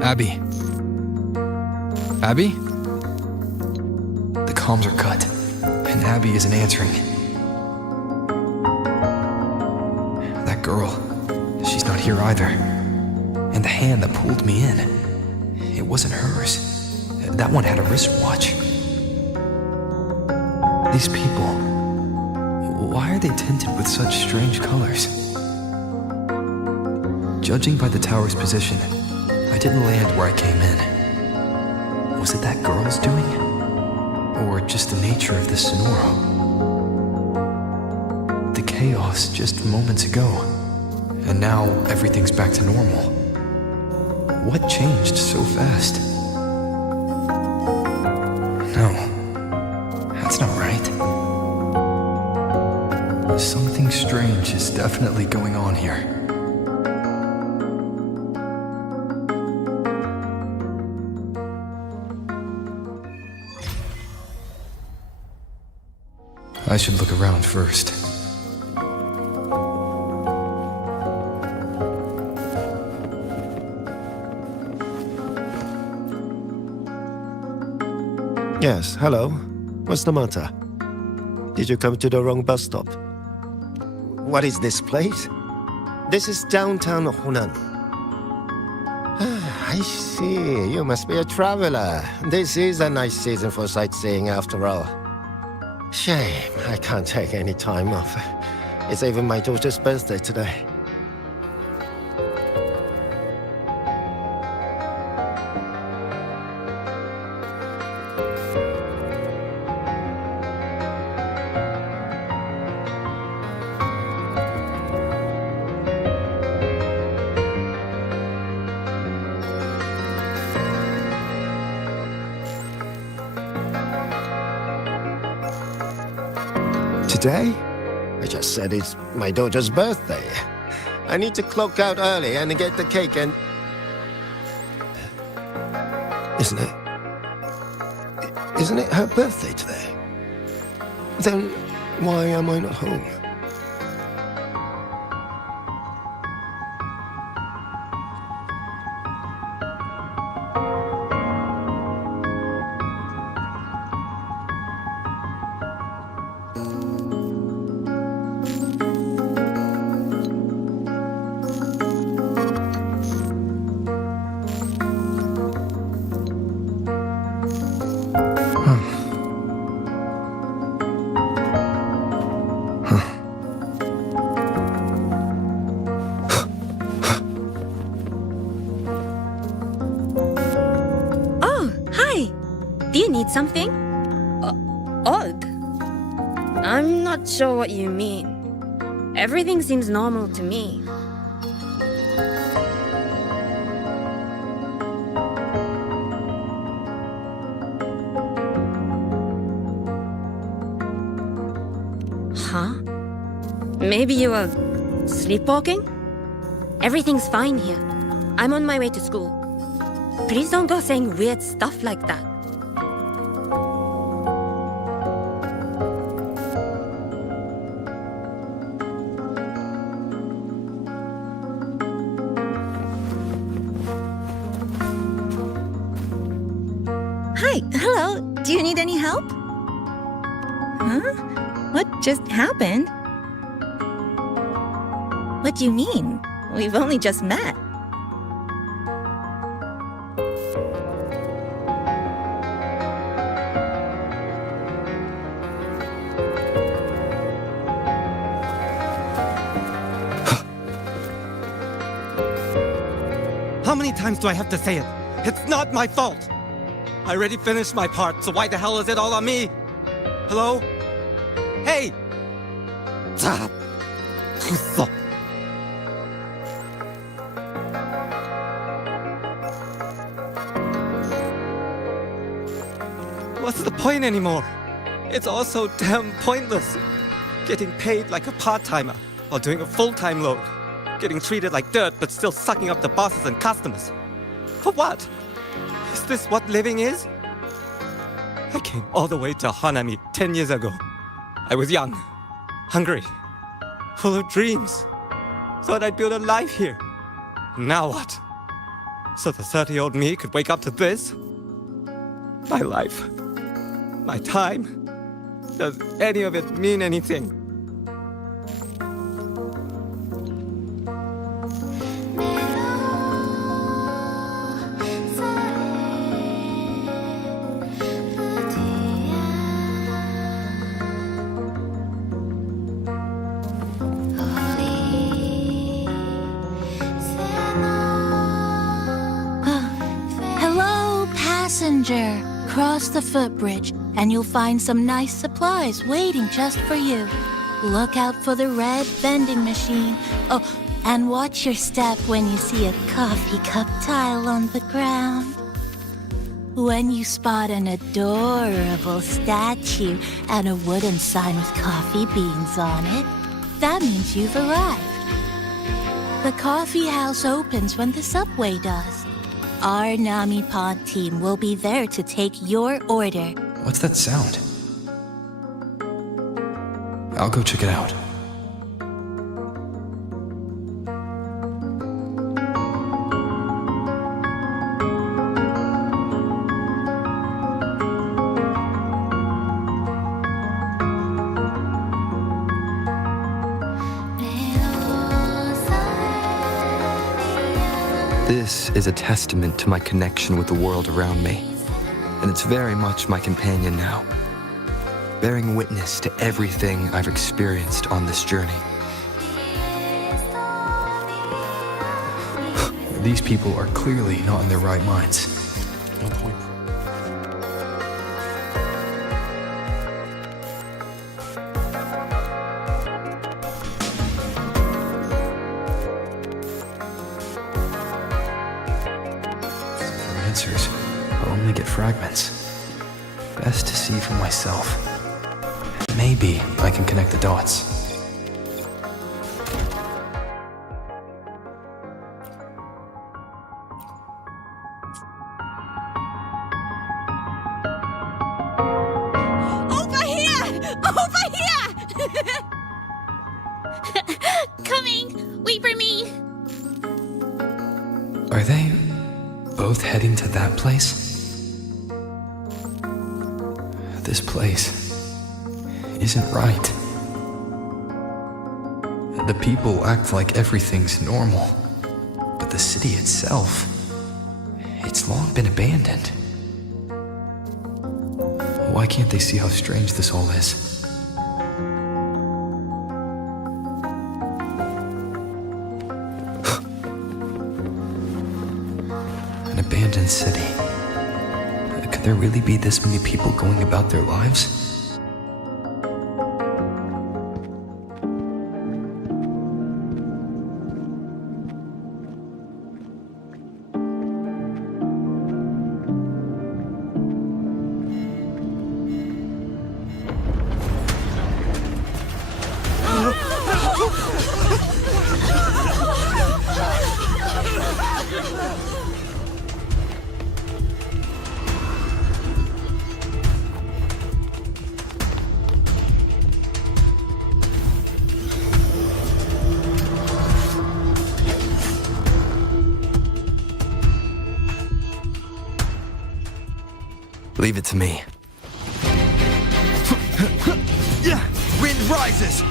Abby? Abby? comms are cut, and Abby isn't answering. That girl, she's not here either. And the hand that pulled me in, it wasn't hers. That one had a wristwatch. These people, why are they tinted with such strange colors? Judging by the tower's position, I didn't land where I came in. Was it that girl's doing? Or just the nature of the Sonoro? The chaos just moments ago, and now everything's back to normal. What changed so fast? No, that's not right. Something strange is definitely going on here. I should look around first. Yes, hello. What's the matter? Did you come to the wrong bus stop? What is this place? This is downtown Hunan. I see. You must be a traveler. This is a nice season for sightseeing after all. Shame, I can't take any time off. It's even my daughter's birthday today. Today? I just said it's my daughter's birthday. I need to clock out early and get the cake and... Isn't it her birthday today? Then why am I not home? Something? Odd? I'm not sure what you mean. Everything seems normal to me. Huh? Maybe you were sleepwalking? Everything's fine here. I'm on my way to school. Please don't go saying weird stuff like that. Hi, hello. Do you need any help? Huh? What just happened? What do you mean? We've only just met. How many times do I have to say it? It's not my fault! I already finished my part, so why the hell is it all on me? Hello? Hey! What's the point anymore? It's all so damn pointless. Getting paid like a part-timer while doing a full-time load. Getting treated like dirt but still sucking up the bosses and customers. For what? Is this what living is? I came all the way to Hanami 10 years ago. I was young, hungry, full of dreams. Thought I'd build a life here. Now what? So the 30-year-old me could wake up to this? My life My time? Does any of it mean anything? Passenger, cross the footbridge, and you'll find some nice supplies waiting just for you. Look out for the red vending machine. Oh, and watch your step when you see a coffee cup tile on the ground. When you spot an adorable statue and a wooden sign with coffee beans on it, that means you've arrived. The coffee house opens when the subway does. Our Nami Pod team will be there to take your order. What's that sound? I'll go check it out. This is a testament to my connection with the world around me, and it's very much my companion now, bearing witness to everything I've experienced on this journey. These people are clearly not in their right minds. No point. Answers, I'll only get fragments. Best to see for myself. Maybe I can connect the dots. Over here! Over here! Coming! Wait for me! Are they both heading to that place? This place isn't right. The people act like everything's normal, but the city itself, it's long been abandoned. Why can't they see how strange this all is? An abandoned city. Could there really be this many people going about their lives? Leave it to me. Wind rises!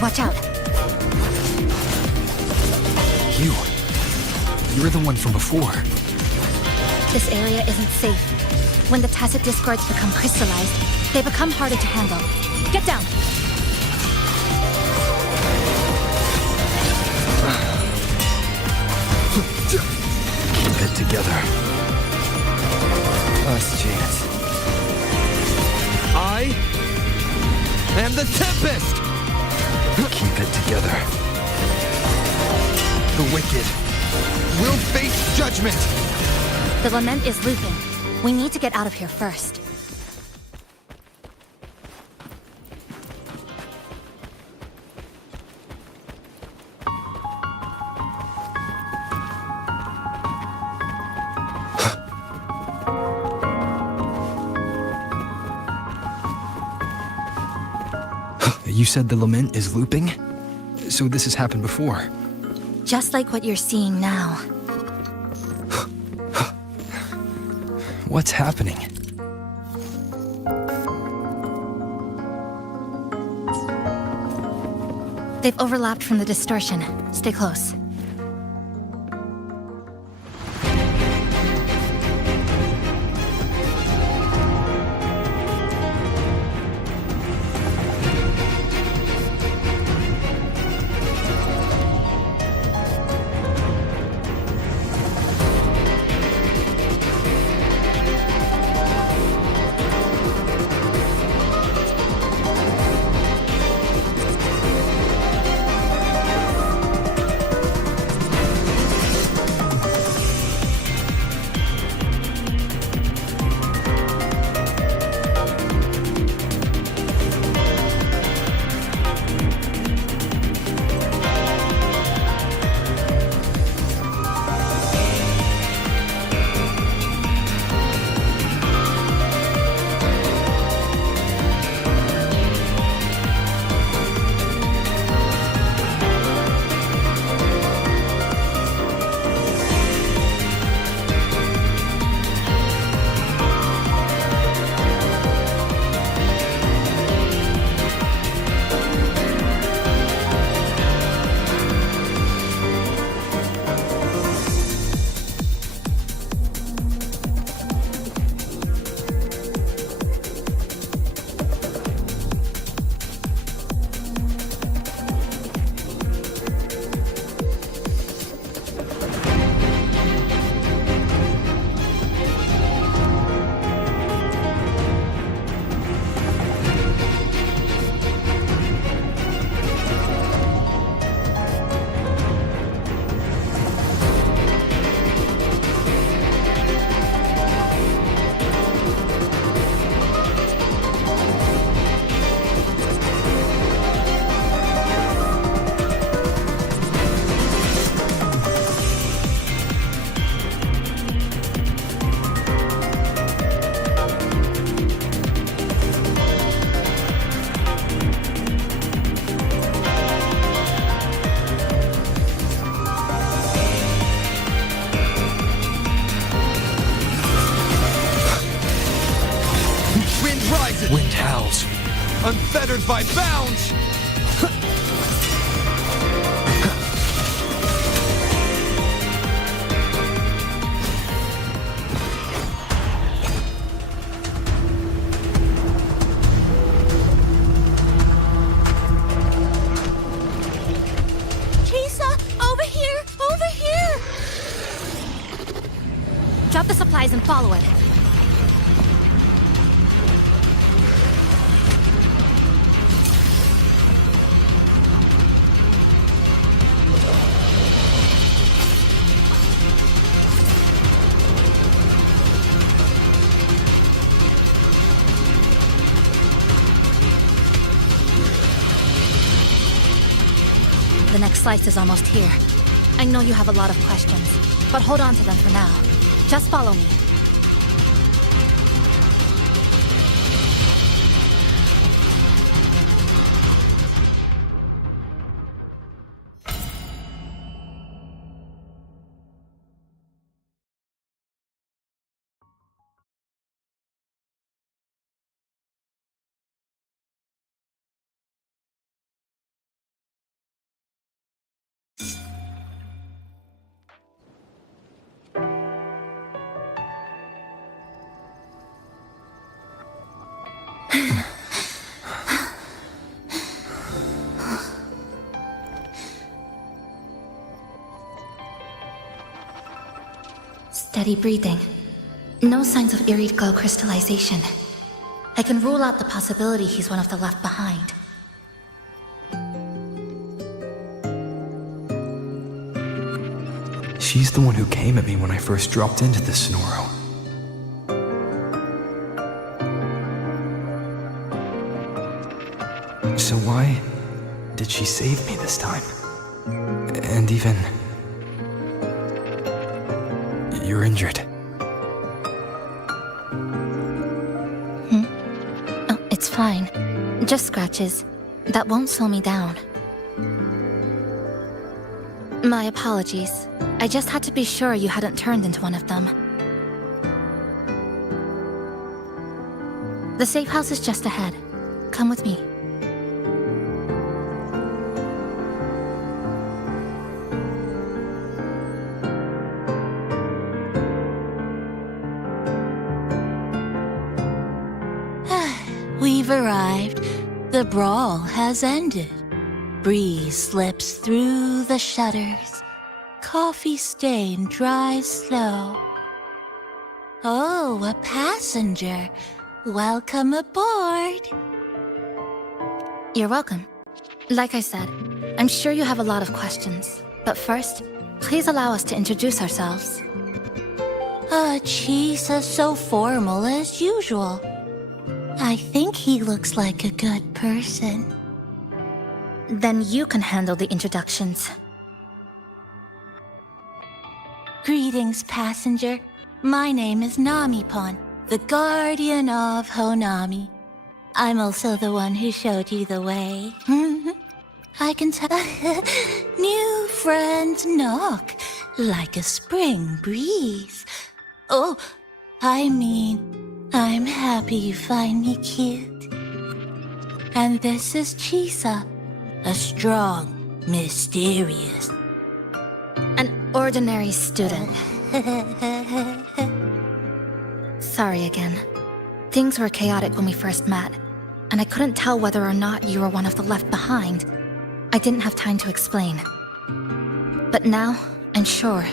Watch out. You're the one from before. This area isn't safe. When the tacit discords become crystallized, they become harder to handle. Get down! Keep it together. Last chance. I am the Tempest! Keep it together. The wicked will face judgment! The lament is looping. We need to get out of here first. You said the lament is looping? So this has happened before? Just like what you're seeing now. What's happening? They've overlapped from the distortion. Stay close. Wind howls. Unfettered by bounds! Chisa! Over here! Over here! Drop the supplies and follow it. The next slice is almost here. I know you have a lot of questions, but hold on to them for now. Just follow me. Steady breathing. No signs of Irid glow crystallization. I can rule out the possibility he's one of the left behind. She's the one who came at me when I first dropped into the Sonoro. So why did she save me this time? And even... You're injured. Oh, it's fine. Just scratches. That won't slow me down. My apologies. I just had to be sure you hadn't turned into one of them. The safe house is just ahead. Come with me. We've arrived. The brawl has ended. Breeze slips through the shutters. Coffee stain dries slow. Oh, a passenger. Welcome aboard. You're welcome. Like I said, I'm sure you have a lot of questions. But first, please allow us to introduce ourselves. Chisa's so formal as usual. I think he looks like a good person. Then you can handle the introductions. Greetings, passenger. My name is Namipon, the guardian of Honami. I'm also the one who showed you the way. I can tell new friends knock like a spring breeze. Oh, I mean, I'm happy you find me cute. And this is Chisa, a strong, mysterious, an ordinary student. Sorry again. Things were chaotic when we first met, and I couldn't tell whether or not you were one of the left behind. I didn't have time to explain. But now, I'm sure,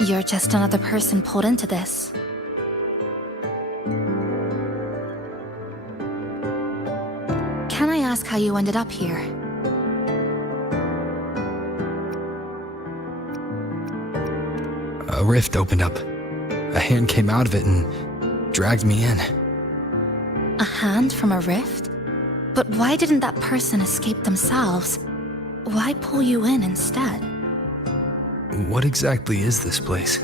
you're just another person pulled into this. Can I ask how you ended up here? A rift opened up. A hand came out of it and dragged me in. A hand from a rift? But why didn't that person escape themselves? Why pull you in instead? What exactly is this place?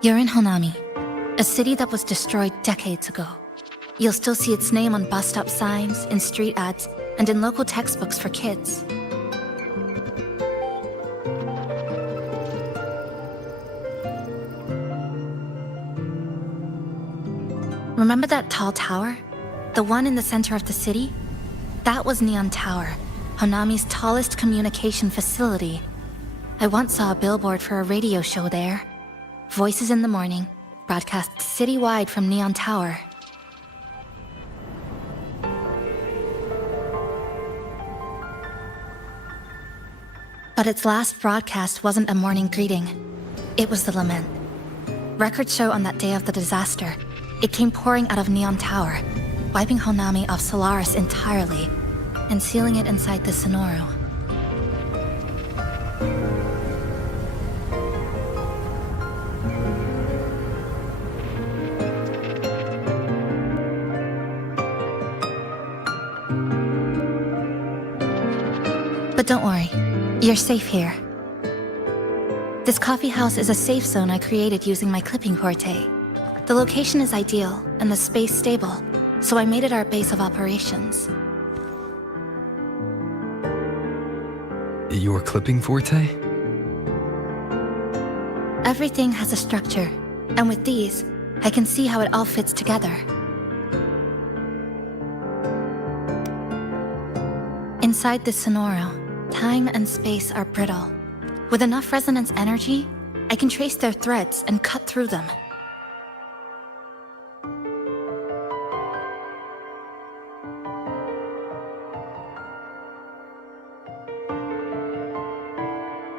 You're in Honami, a city that was destroyed decades ago. You'll still see its name on bus-stop signs, in street ads, and in local textbooks for kids. Remember that tall tower? The one in the center of the city? That was Neon Tower, Honami's tallest communication facility. I once saw a billboard for a radio show there. Voices in the Morning, broadcast citywide from Neon Tower. But its last broadcast wasn't a morning greeting. It was the lament. Records show on that day of the disaster, it came pouring out of Neon Tower, wiping Honami off Solaris entirely, and sealing it inside the Sonoru. But don't worry, you're safe here. This coffee house is a safe zone I created using my clipping forte. The location is ideal and the space stable, so I made it our base of operations. Your clipping forte? Everything has a structure, and with these, I can see how it all fits together. Inside this Sonoru, time and space are brittle. With enough resonance energy, I can trace their threads and cut through them.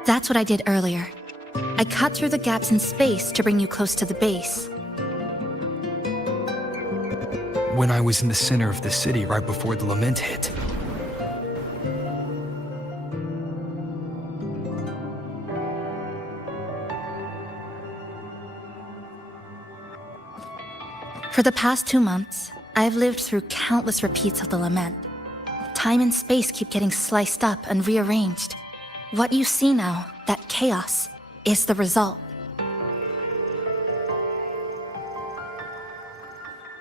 That's what I did earlier. I cut through the gaps in space to bring you close to the base. When I was in the center of the city right before the lament hit. For the past 2 months, I've lived through countless repeats of the lament. Time and space keep getting sliced up and rearranged. What you see now, that chaos, is the result.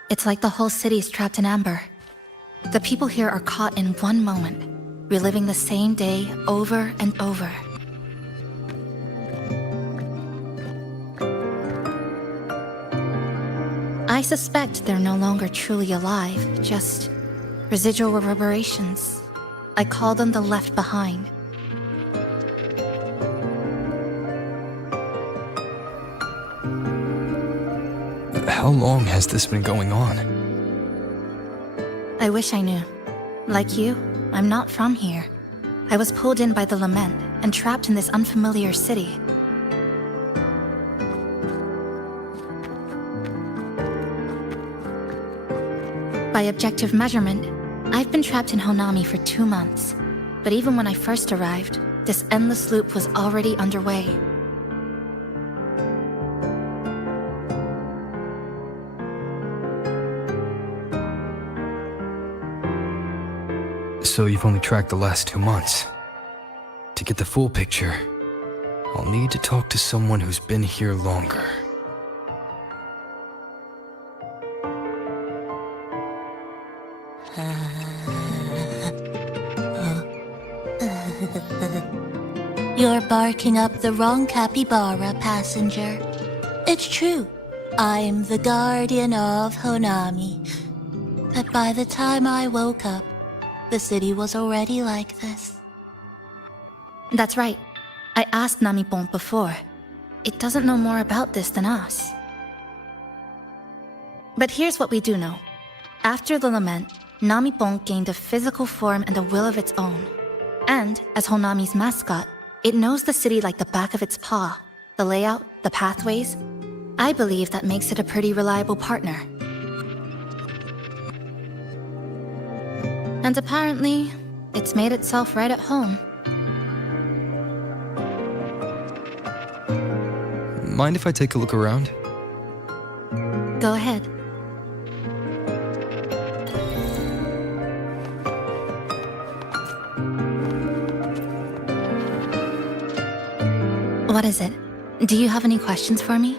It's like the whole city is trapped in amber. The people here are caught in one moment, reliving the same day over and over. I suspect they're no longer truly alive, just residual reverberations. I call them the left behind. How long has this been going on? I wish I knew. Like you, I'm not from here. I was pulled in by the lament and trapped in this unfamiliar city. By objective measurement, I've been trapped in Honami for 2 months. But even when I first arrived, this endless loop was already underway. So you've only tracked the last 2 months. To get the full picture, I'll need to talk to someone who's been here longer. You're barking up the wrong capybara, passenger. It's true, I'm the guardian of Honami. But by the time I woke up, the city was already like this. That's right. I asked Namipon before. It doesn't know more about this than us. But here's what we do know. After the lament, Namipon gained a physical form and a will of its own. And, as Honami's mascot, it knows the city like the back of its paw. The layout, the pathways. I believe that makes it a pretty reliable partner. And apparently, it's made itself right at home. Mind if I take a look around? Go ahead. What is it? Do you have any questions for me?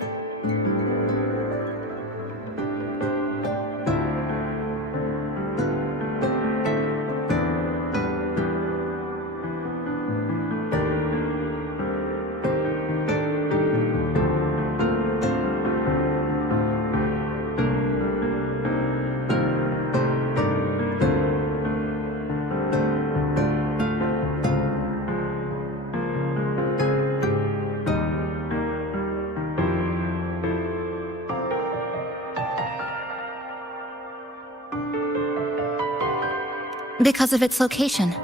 Because of its location.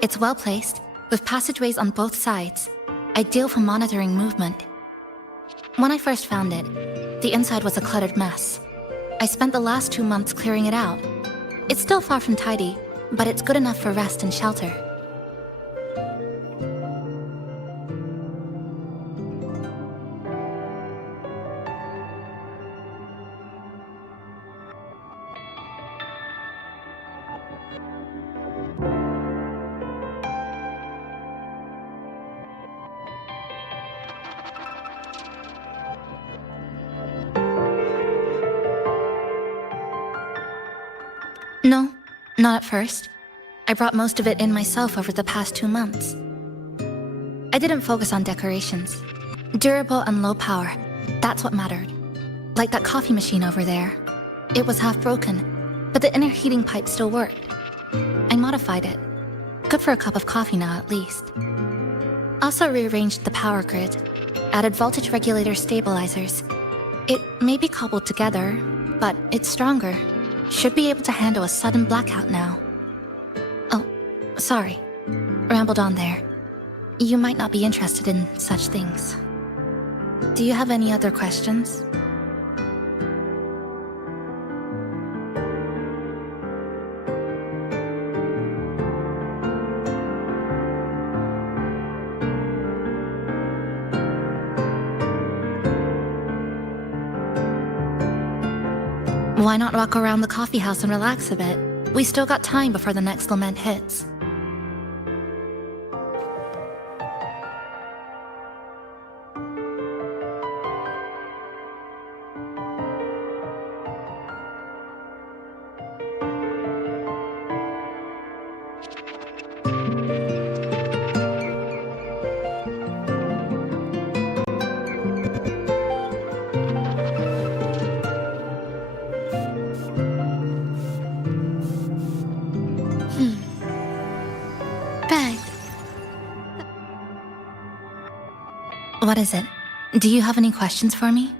It's well placed, with passageways on both sides, ideal for monitoring movement. When I first found it, the inside was a cluttered mess. I spent the last 2 months clearing it out. It's still far from tidy, but it's good enough for rest and shelter. No, not at first. I brought most of it in myself over the past 2 months. I didn't focus on decorations. Durable and low power, that's what mattered. Like that coffee machine over there. It was half broken, but the inner heating pipe still worked. I modified it. Good for a cup of coffee now, at least. Also rearranged the power grid. Added voltage regulator stabilizers. It may be cobbled together, but it's stronger. Should be able to handle a sudden blackout now. Oh, sorry. Rambled on there. You might not be interested in such things. Do you have any other questions? Why not walk around the coffee house and relax a bit? We still got time before the next lament hits. What is it? Do you have any questions for me?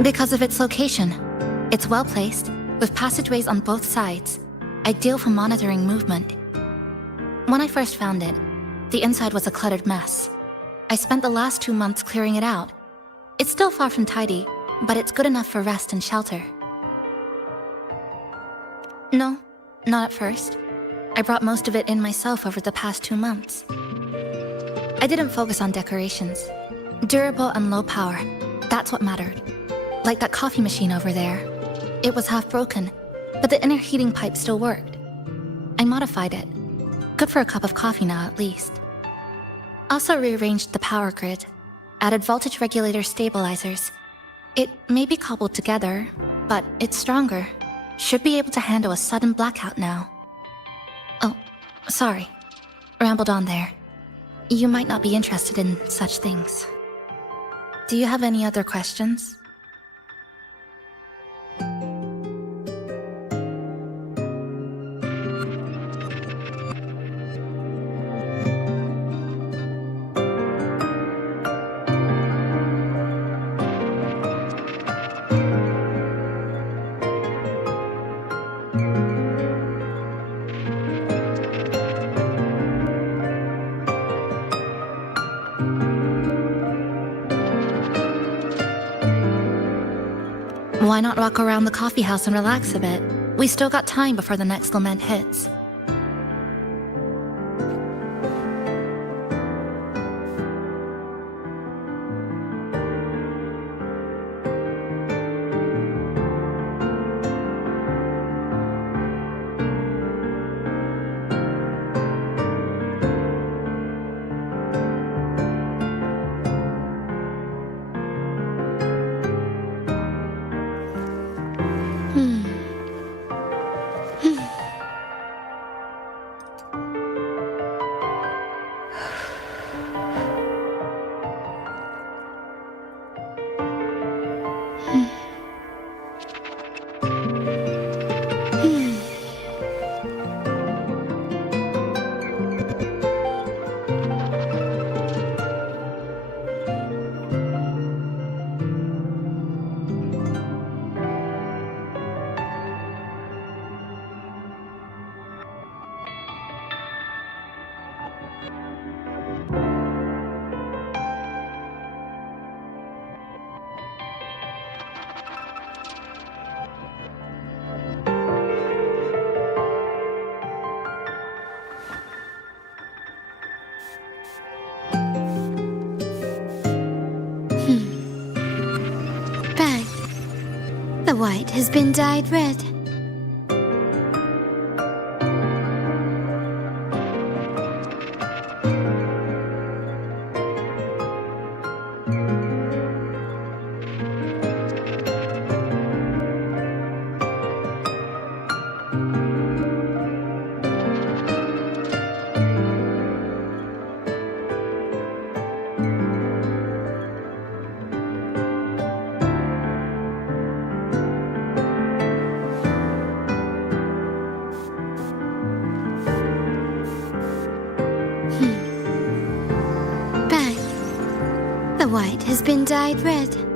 Because of its location. It's well placed, with passageways on both sides, ideal for monitoring movement. When I first found it, the inside was a cluttered mess. I spent the last 2 months clearing it out. It's still far from tidy, but it's good enough for rest and shelter. No, not at first. I brought most of it in myself over the past 2 months. I didn't focus on decorations. Durable and low power, that's what mattered. Like that coffee machine over there. It was half broken, but the inner heating pipe still worked. I modified it. Good for a cup of coffee now, at least. Also rearranged the power grid, added voltage regulator stabilizers. It may be cobbled together, but it's stronger. Should be able to handle a sudden blackout now. Oh, sorry. Rambled on there. You might not be interested in such things. Do you have any other questions? Why not walk around the coffee house and relax a bit? We still got time before the next lament hits. The white has been dyed red. white has been dyed red.